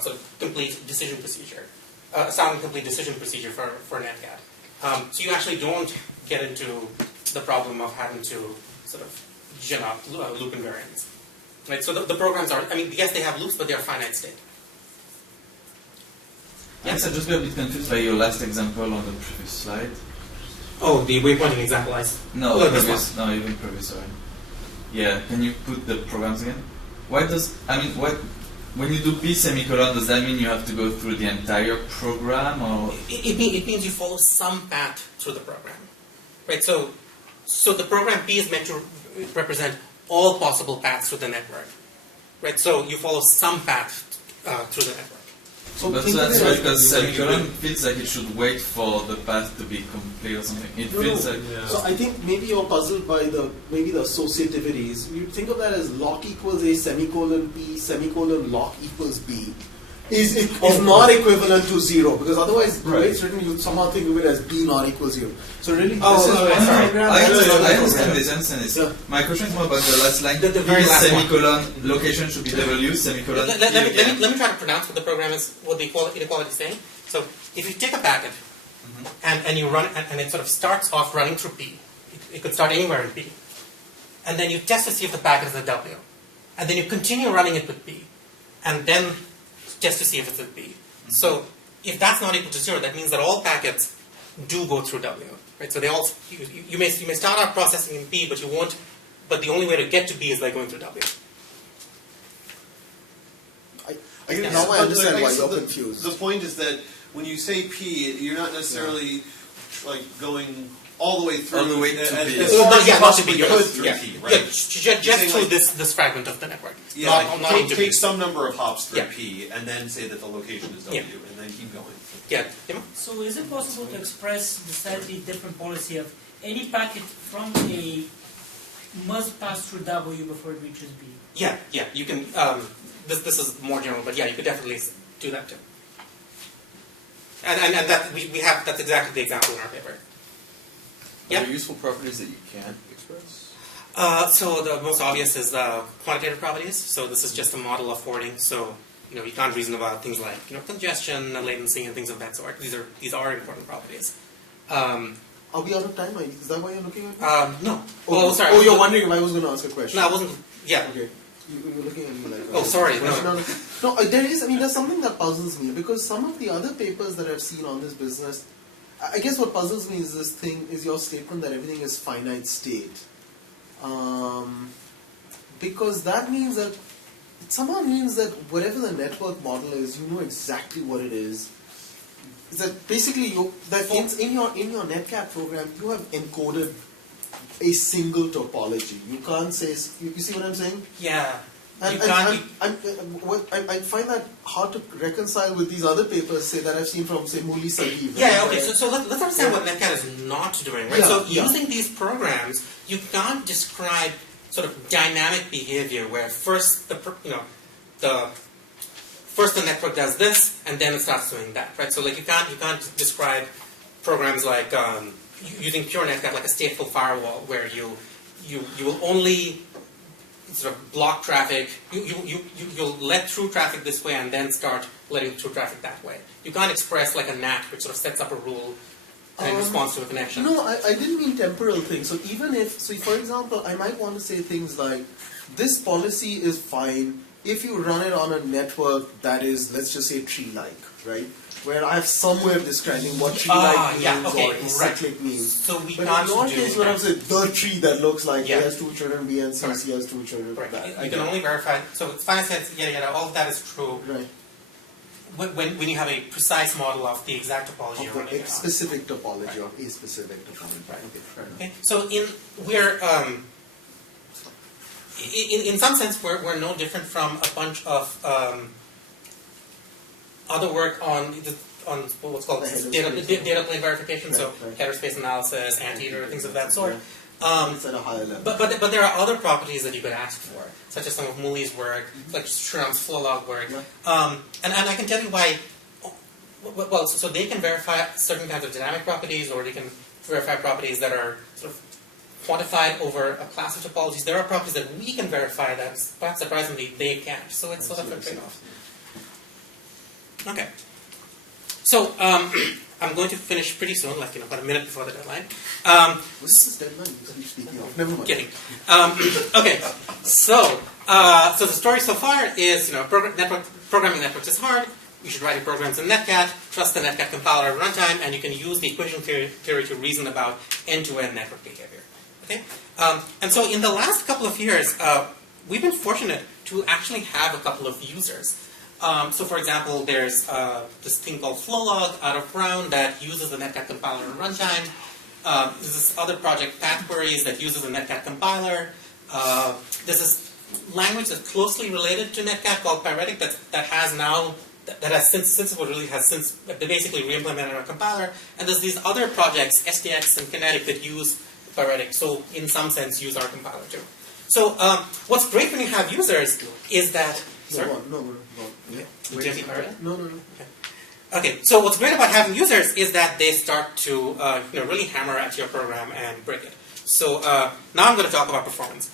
sort of complete decision procedure, sound and complete decision procedure for NetKAT. So you actually don't get into the problem of having to sort of gin up loop invariants. Right? So the programs are, I mean, yes, they have loops, but they are finite state. Yes, I just got a bit confused by your last example on the previous slide. Oh, the waypointing example No, this previous, no, even previous, sorry. Yeah, can you put the programs again? Why does, I mean, what, when you do P semicolon, does that mean you have to go through the entire program, or? It means you follow some path through the program, right? So the program P is meant to represent all possible paths through the network, right? So you follow some path through the network. So But think so of that's it right, as- because semicolon feels like it should wait for the path to be complete or something. It feels like, So I think maybe you're puzzled by the associativities. You think of that as lock equals a semicolon p semicolon lock equals b. Is not equivalent to 0, because otherwise the way it's written you somehow think of it as b not equals 0. So really this is one program. I that's another understand program. this, I understand this. Yeah. My question is more about the last line. The very P last one. semicolon location should be W semicolon. Let me try to pronounce what the program is, what the inequality is saying. So if you take a packet and you run, and it sort of starts off running through P, it could start anywhere in P, and then you test to see if the packet is a W, and then you continue running it with P, and then test to see if it's a P. So if that's not equal to 0, that means that all packets do go through W, right? So they all you may start out processing in P, but you won't. But the only way to get to B is by going through W. I Yeah. now I understand Like, why so you're confused. The point is that when you say P, you're not necessarily like going all the way through. All the way to as, P. as far as you not to possibly be could yours. through Yeah, P, yeah, right? just saying, through like- this fragment of the network. Yeah, not like, into take P. some number of hops through Yeah. P, and then say that the location is W, Yeah. and then keep going. Yeah. Tim? So is it possible to express the slightly different policy of any packet from A must pass through W before it reaches B? Yeah, you can. This is more general, but yeah, you could definitely do that too. And that we have, that's exactly the example in our paper. Are Yeah. there useful properties that you can't express? So the most obvious is the quantitative properties. So this is just a model of forwarding. So you can't reason about things like congestion, latency, and things of that sort. These are important properties. Are we out of time? Is that why you're looking at me? No. Oh, sorry. Oh, you're wondering if I was going to ask a question. No, I wasn't. Yeah. Okay. You're looking at me like. Oh, sorry, no. No, there's something that puzzles me, because some of the other papers that I've seen on this business, I guess what puzzles me is your statement that everything is finite state. Because that means that, it somehow means that whatever the network model is, you know exactly what it is. Is that basically in your NetKAT program, you have encoded a single topology. You can't say, you see what I'm saying? Yeah. And, You can't. I find that hard to reconcile with these other papers, say, that I've seen from, say, Muli Sahiv. Yeah, okay, so let's understand what NetKAT is not doing, right? Yeah, So yeah. using these programs, you can't describe sort of dynamic behavior where first the network does this and then it starts doing that, right? So like you can't describe programs like using pure NetKAT like a stateful firewall where you will only sort of block traffic. You'll let through traffic this way and then start letting through traffic that way. You can't express like a NAT which sort of sets up a rule and in response to a connection. No, I didn't mean temporal things. So even if, for example, I might want to say things like, this policy is fine if you run it on a network that is, let's just say, tree-like, right? Where I have somewhere describing what tree-like means or acyclic means. So we But can't in your do case, when I say the tree that looks like Yeah. A has two children, B and C, Correct. C has two children. Correct. That, You can only verify. So it's finite sense, yada, all of that is true. Right. When you have a precise model of the exact topology you're Of running a it on. specific topology, of a specific topology. Right. Okay, fair enough. Okay, so in some sense we're no different from a bunch of other work on what's called data plane verification, so Right. header space analysis, anteater, things of that sort. It's at a higher level. But there are other properties that you could ask for, such as some of Muli's work, like Shriram's flow log work. Yeah. And I can tell you why Well, so they can verify certain kinds of dynamic properties, or they can verify properties that are sort of quantified over a class of topologies. There are properties that we can verify that, perhaps surprisingly, they can't. So it's sort of a trade-off. Okay. So I'm going to finish pretty soon, like about a minute before the deadline. What's this deadline? Speaking of, never mind. Kidding. Okay. So the story so far is, programming networks is hard. You should write your programs in NetKAT, trust the NetKAT compiler at runtime, and you can use the equation theory to reason about end-to-end network behavior. Okay? And so in the last couple of years, we've been fortunate to actually have a couple of users. So for example, there's this thing called Flowlog out of Brown that uses the NetKAT compiler at runtime. There's this other project, Path Queries, that uses the NetKAT compiler. There's this language that's closely related to NetKAT called Pyretic that has since basically re-implemented our compiler. And there's these other projects, SDX and Kinetic, that use Pyretic, so in some sense use our compiler too. So what's great when you have users is that... Sorry? No. Yeah. No. Okay, so what's great about having users is that they start to really hammer at your program and break it. So now I'm going to talk about performance.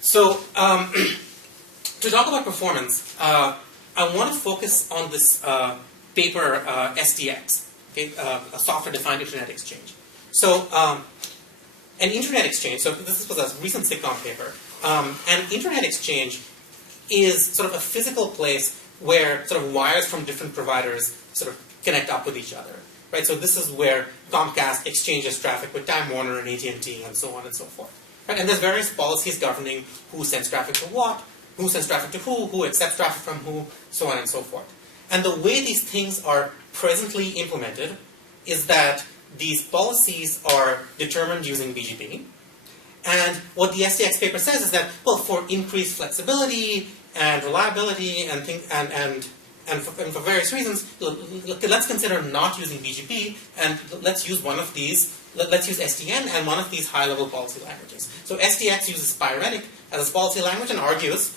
So to talk about performance, I want to focus on this paper SDX, okay, a software-defined internet exchange. So an internet exchange, so this was a recent SIGCOMM paper, an internet exchange is sort of a physical place where sort of wires from different providers sort of connect up with each other, right? So this is where Comcast exchanges traffic with Time Warner and AT&T and so on and so forth. Right? And there's various policies governing who sends traffic to what, who sends traffic to who accepts traffic from who, so on and so forth. And the way these things are presently implemented is that these policies are determined using BGP. And what the SDX paper says is that, well, for increased flexibility and reliability and for various reasons, let's consider not using BGP and let's use one of these. Let's use SDN and one of these high-level policy languages. So SDX uses Pyretic as a policy language and argues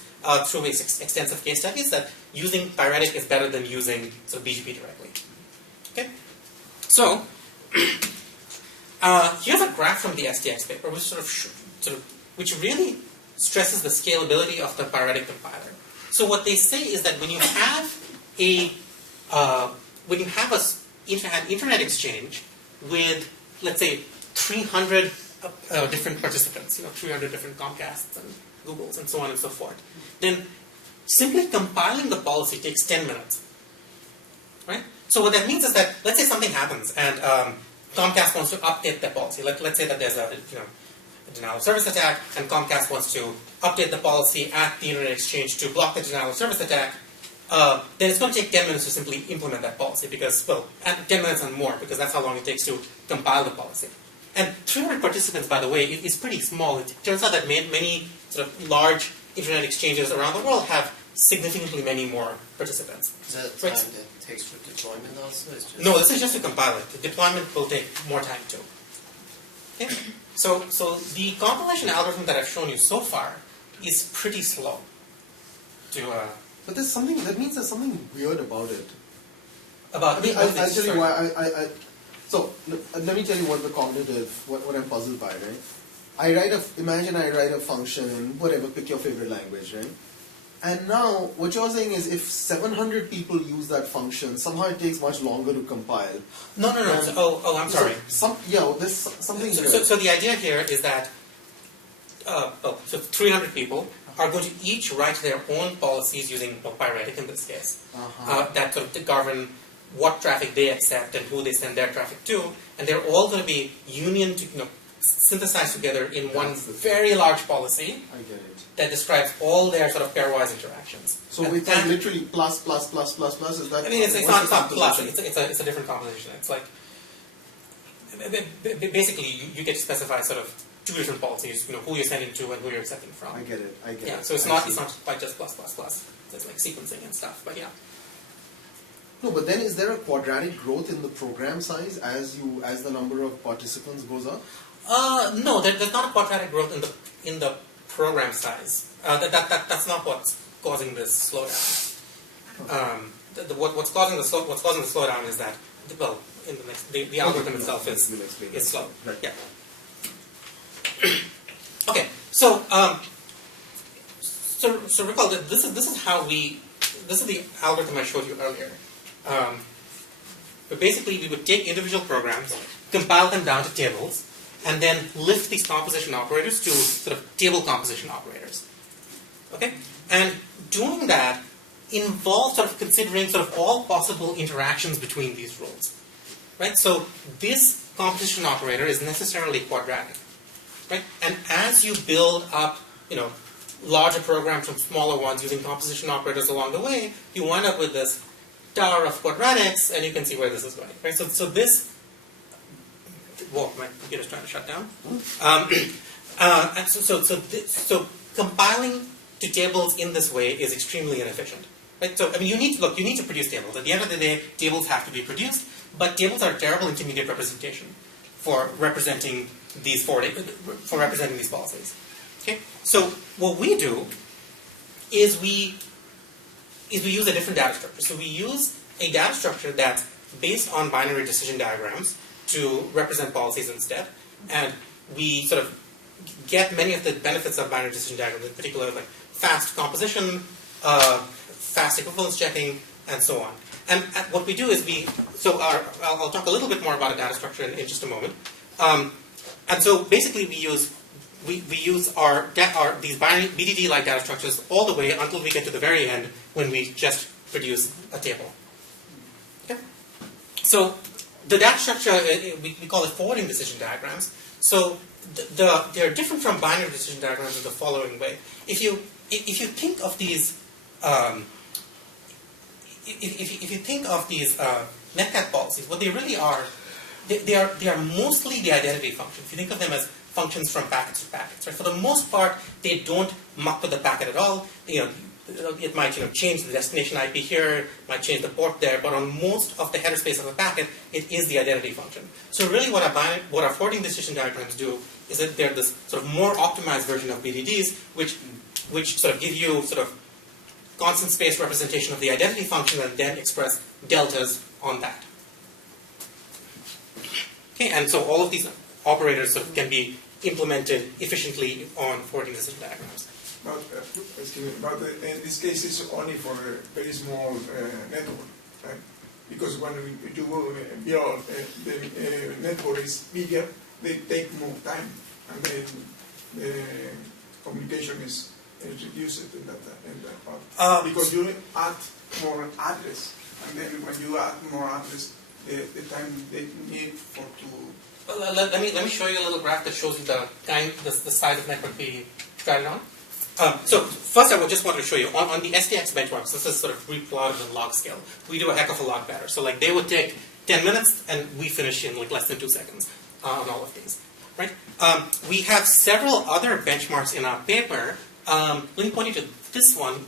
through its extensive case studies that using Pyretic is better than using sort of BGP directly. Okay, so here's a graph from the SDX paper, which really stresses the scalability of the Pyretic compiler. So what they say is that when you have an internet exchange with, let's say, 300 different participants, 300 different Comcasts and Googles and so on and so forth, then simply compiling the policy takes 10 minutes, right? So what that means is that, let's say something happens and Comcast wants to update the policy. Let's say that there's a denial of service attack, and Comcast wants to update the policy at the internet exchange to block the denial of service attack. Then it's going to take 10 minutes to simply implement that policy because, well, 10 minutes and more, because that's how long it takes to compile the policy. And 300 participants, by the way, is pretty small. It turns out that many sort of large internet exchanges around the world have significantly many more participants. Is that the time that takes for deployment also? No, this is just to compile it. The deployment will take more time too. Okay? So the compilation algorithm that I've shown you so far is pretty slow. But there's something, that means there's something weird about it. About I'll tell you why. So let me tell you what the cognitive, what I'm puzzled by, right? Imagine I write a function in whatever, pick your favorite language, right? And now what you're saying is if 700 people use that function, somehow it takes much longer to compile. No. I'm sorry. There's something weird. So the idea here is that 300 people are going to each write their own policies using Pyretic in this case, that sort of govern what traffic they accept and who they send their traffic to, and they're all going to be synthesized together in one very large policy. I get it. That describes all their sort of pairwise interactions. So it's like literally plus, is that? I mean, it's not plus, it's a different composition. It's like, basically you get to specify sort of two different policies, who you're sending to and who you're accepting from. I get it. Yeah, so it's not quite just plus. It's like sequencing and stuff, but yeah. No, but then is there a quadratic growth in the program size as the number of participants goes up? No, there's not a quadratic growth in the program size. That's not what's causing this slowdown. What's causing the slowdown is that, well, in the next, the algorithm itself is slow. Right. Yeah. Okay. So so recall that this is the algorithm I showed you earlier. But basically, we would take individual programs, compile them down to tables, and then lift these composition operators to sort of table composition operators. Okay? And doing that involves sort of considering sort of all possible interactions between these rules. Right? So this composition operator is necessarily quadratic. Right? And as you build up, larger programs from smaller ones using composition operators along the way, you wind up with this tower of quadratics, and you can see where this is going. Right? So this. Whoa, my computer's trying to shut down. And so compiling to tables in this way is extremely inefficient. Right? So you need to produce tables. At the end of the day, tables have to be produced, but tables are a terrible intermediate representation for representing these policies. Okay? So what we do is we use a different data structure. So we use a data structure that's based on binary decision diagrams to represent policies instead, and we sort of get many of the benefits of binary decision diagrams, in particular like fast composition, fast equivalence checking, and so on. And what we do is I'll talk a little bit more about a data structure in just a moment. And so basically we use these binary BDD-like data structures all the way until we get to the very end when we just produce a table. Okay? So the data structure, we call it forwarding decision diagrams. So they're different from binary decision diagrams in the following way. If you think of these NetKAT policies, what they really are, they are mostly the identity function. If you think of them as functions from packets to packets, right? For the most part, they don't muck with the packet at all. It might change the destination IP here, might change the port there, but on most of the header space of a packet, it is the identity function. So really, what our forwarding decision diagrams do is that they're this sort of more optimized version of BDDs, which sort of give you sort of constant space representation of the identity function and then express deltas on that. Okay, and so all of these operators sort of can be implemented efficiently on forwarding decision diagrams. But, in this case, it's only for a very small network, right? Because when we do build the network is bigger, they take more time, and then the communication is reduced in that part. Because you add more address, and then when you add more address, the time they need to. Let me show you a little graph that shows you the size of network we started on. So first, I just wanted to show you on the SDX benchmarks. This is sort of replotted in log scale. We do a heck of a lot better. So they would take 10 minutes, and we finish in less than 2 seconds on all of these. Right? We have several other benchmarks in our paper. Let me point you to this one.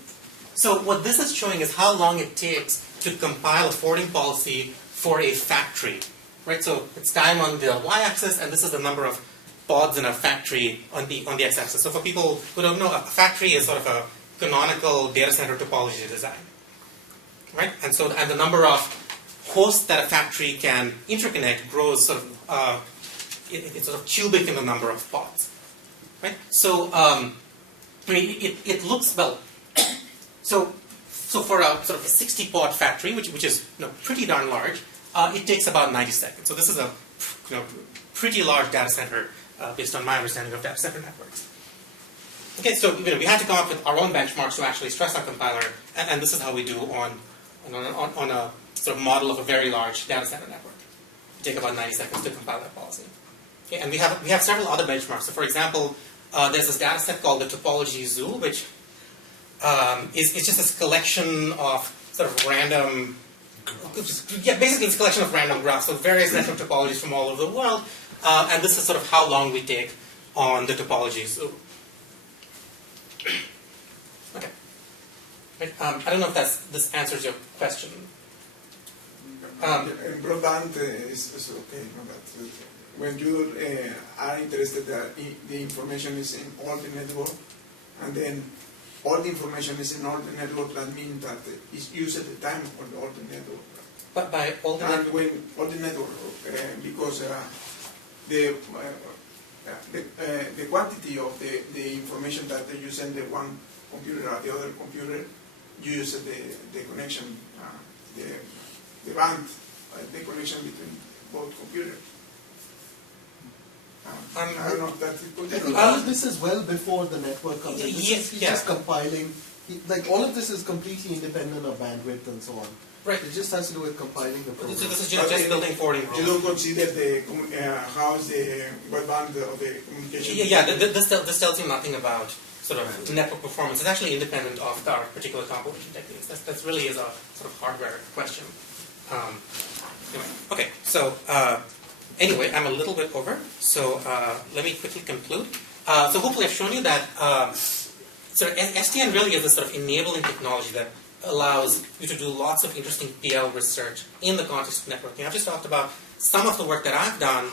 So what this is showing is how long it takes to compile a forwarding policy for a factory. Right? So it's time on the y-axis, and this is the number of pods in a factory on the x-axis. So for people who don't know, a factory is sort of a canonical data center topology design. Right? And the number of hosts that a factory can interconnect grows sort of it's sort of cubic in the number of pods. Right? So it looks well. So for a sort of a 60-pod factory, which is pretty darn large, it takes about 90 seconds. So this is a pretty large data center based on my understanding of data center networks. Okay, so we had to come up with our own benchmarks to actually stress our compiler, and this is how we do on a sort of model of a very large data center network. It takes about 90 seconds to compile that policy. Okay, and we have several other benchmarks. So for example, there's this data set called the topology zoo, which is just this collection of sort of random. Yeah, basically it's a collection of random graphs of various network topologies from all over the world, and this is sort of how long we take on the topology zoo. Okay. Right. I don't know if this answers your question. Broadband is okay, but when you are interested that the information is in all the network, and then all the information is in all the network, that means that it's used at the time on all the network. But by all the And when all the network, because the quantity of the information that you send the one computer or the other computer, you use the connection, the band, the connection between both computers. I don't know if that's I think all of this is well before the network comes in. He's just compiling. Like all of this is completely independent of bandwidth and so on. Right. It just has to do with compiling the program. So this is just building forwarding You rules. don't consider how is the wideband of the communication? This tells you nothing about sort of network performance. It's actually independent of our particular compilation techniques. That really is a sort of hardware question. Anyway, okay, so anyway, I'm a little bit over, so let me quickly conclude. So hopefully I've shown you that sort of SDN really is a sort of enabling technology that allows you to do lots of interesting PL research in the context of networking. I've just talked about some of the work that I've done.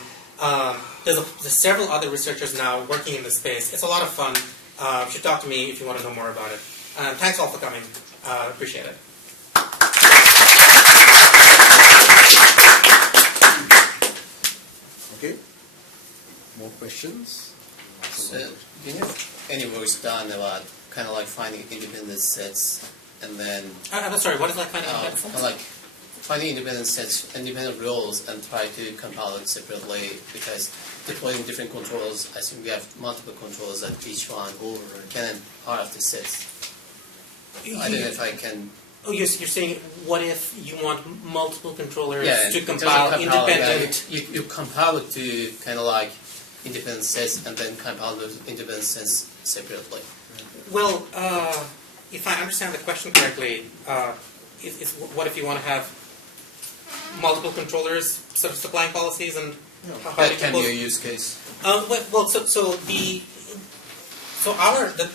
There's several other researchers now working in this space. It's a lot of fun. You should talk to me if you want to know more about it. Thanks all for coming. Appreciate it. Okay. More questions? So, do you have any works done about kind of like finding independent sets and then I'm sorry, what is like finding kind independent of like finding independent sets, independent roles, and try to compile it separately? Because deploying different controllers, I think we have multiple controllers that each one can part of the sets. I don't know if I can. Oh, you're saying, what if you want multiple controllers Yeah, to in terms of compile compiling, independent? you compile it to kind of like independent sets and then compile those independent sets separately. Well, if I understand the question correctly, it's what if you want to have multiple controllers sort of supplying policies and how That do you can be a compose- use case. The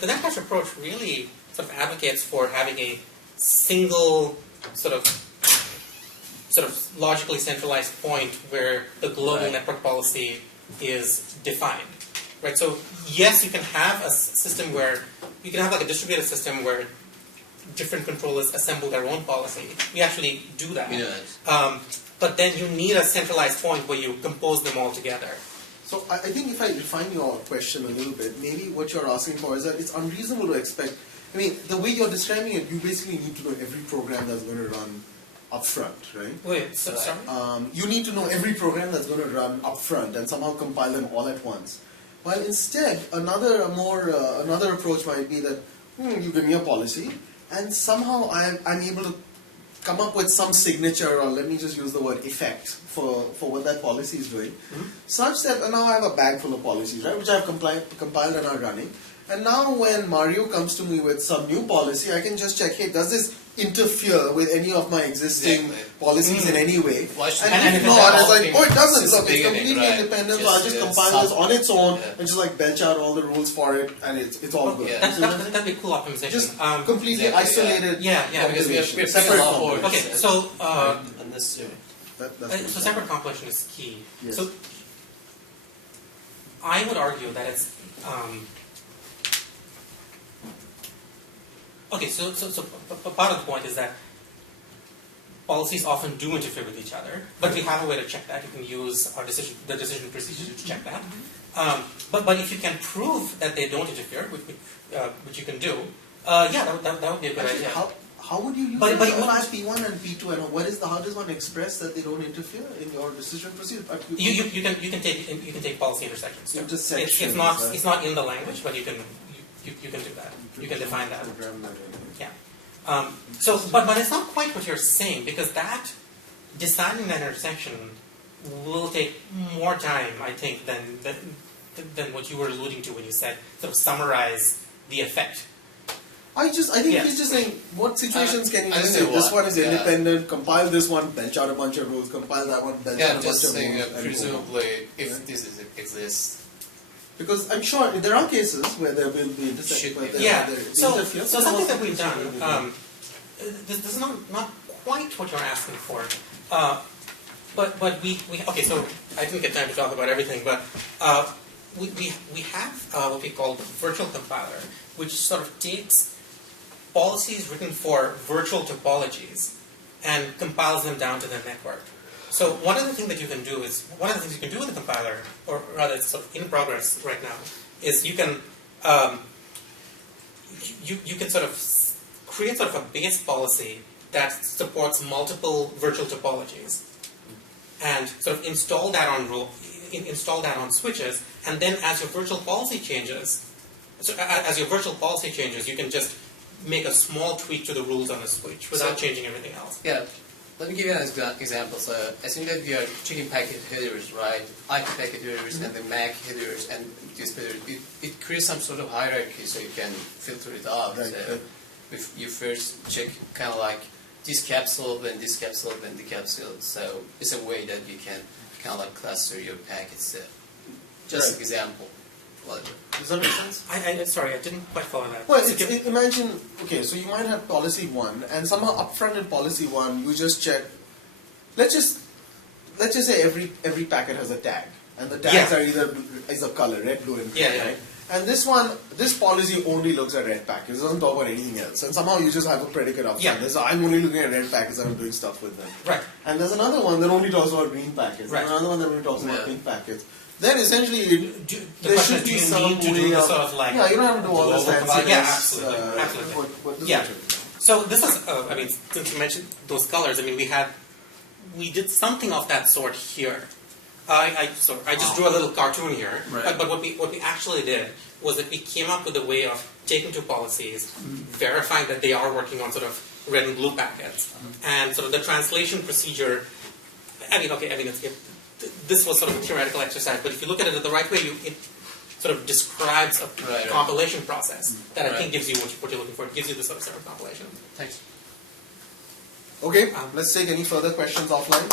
NetKAT approach really sort of advocates for having a single sort of logically centralized point where the global network policy is defined, right? So yes, you can have a system where you can have like a distributed system where different controllers assemble their own policy. We actually do that. But then you need a centralized point where you compose them all together. So I think if I refine your question a little bit, maybe what you're asking for is that it's unreasonable to expect. I mean, the way you're describing it, you basically need to know every program that's going to run up front, right? Wait, sorry? You need to know every program that's going to run up front and somehow compile them all at once. While instead, another approach might be that you give me a policy, and somehow I'm able to come up with some signature, or let me just use the word effect for what that policy is doing, such that now I have a bag full of policies, right, which I've compiled and are running. And now when Mario comes to me with some new policy, I can just check, hey, does this interfere with any of my existing policies in any way? And if not, it's like, oh, it doesn't. Look, it's completely independent, so I'll just compile this on its own and just like belch out all the rules for it, and it's all good. That'd be a cool optimization. Just completely isolated. Yeah, because we have separate compilation. Okay, so unnecessary. So separate compilation is key. Yes. So I would argue that it's okay. So part of the point is that policies often do interfere with each other, but we have a way to check that. You can use the decision procedure to check that. But if you can prove that they don't interfere, which you can do, that would be a good idea. How would you use But P1 and P2, and how does one express that they don't interfere in your decision procedure? You can take policy intersections. Intersections, It's not in the language, but you can do that. You can define that. Yeah. But it's not quite what you're saying, because that deciding that intersection will take more time, I think, than what you were alluding to when you said sort of summarize the effect. I think he's just saying, what situations can you just say, this one is independent, compile this one, bench out a bunch of rules, compile that one, bench out a bunch of rules. Presumably, if this exists. Because I'm sure there are cases where there will be intersections. So something that we've done, this is not quite what you're asking for, but we okay. So I didn't get time to talk about everything, but we have what we call the virtual compiler, which sort of takes policies written for virtual topologies and compiles them down to the network. So one of the things that you can do with the compiler, or rather it's sort of in progress right now, is you can you can sort of create sort of a base policy that supports multiple virtual topologies, and sort of install that on switches, and then as your virtual policy changes, you can just make a small tweak to the rules on the switch without changing everything else. Yeah. Let me give you an example. So assume that we are checking packet headers, right? IP packet headers and the MAC headers and this header. It creates some sort of hierarchy so you can filter it out. Right. So if you first check kind of like this capsule, then this capsule, then the capsule. So it's a way that you can kind of like cluster your packets. Just an example. Does that make sense? Sorry, I didn't quite follow that. Well, imagine, okay, so you might have policy 1, and somehow upfront in policy 1, you just check, let's just say every packet has a tag, and the tags are either is a color, red, blue, and green, right? And this policy only looks at red packets, it doesn't talk about anything else, and somehow you just have a predicate up front. So I'm only looking at red packets, I'm doing stuff with them. Right. And there's another one that only talks about green packets, and another one that only talks about pink packets. Then essentially, there should be some way of sort of like you don't have to do all this fancy. Absolutely. So this is, since you mentioned those colors, we did something of that sort here. I just drew a little cartoon here, but what we actually did was that we came up with a way of taking two policies, verifying that they are working on sort of red and blue packets, and sort of the translation procedure. This was sort of a theoretical exercise, but if you look at it the right way, it sort of describes a compilation process that I think gives you what you're looking for. It gives you the sort of server compilation. Thanks. Okay, let's take any further questions offline.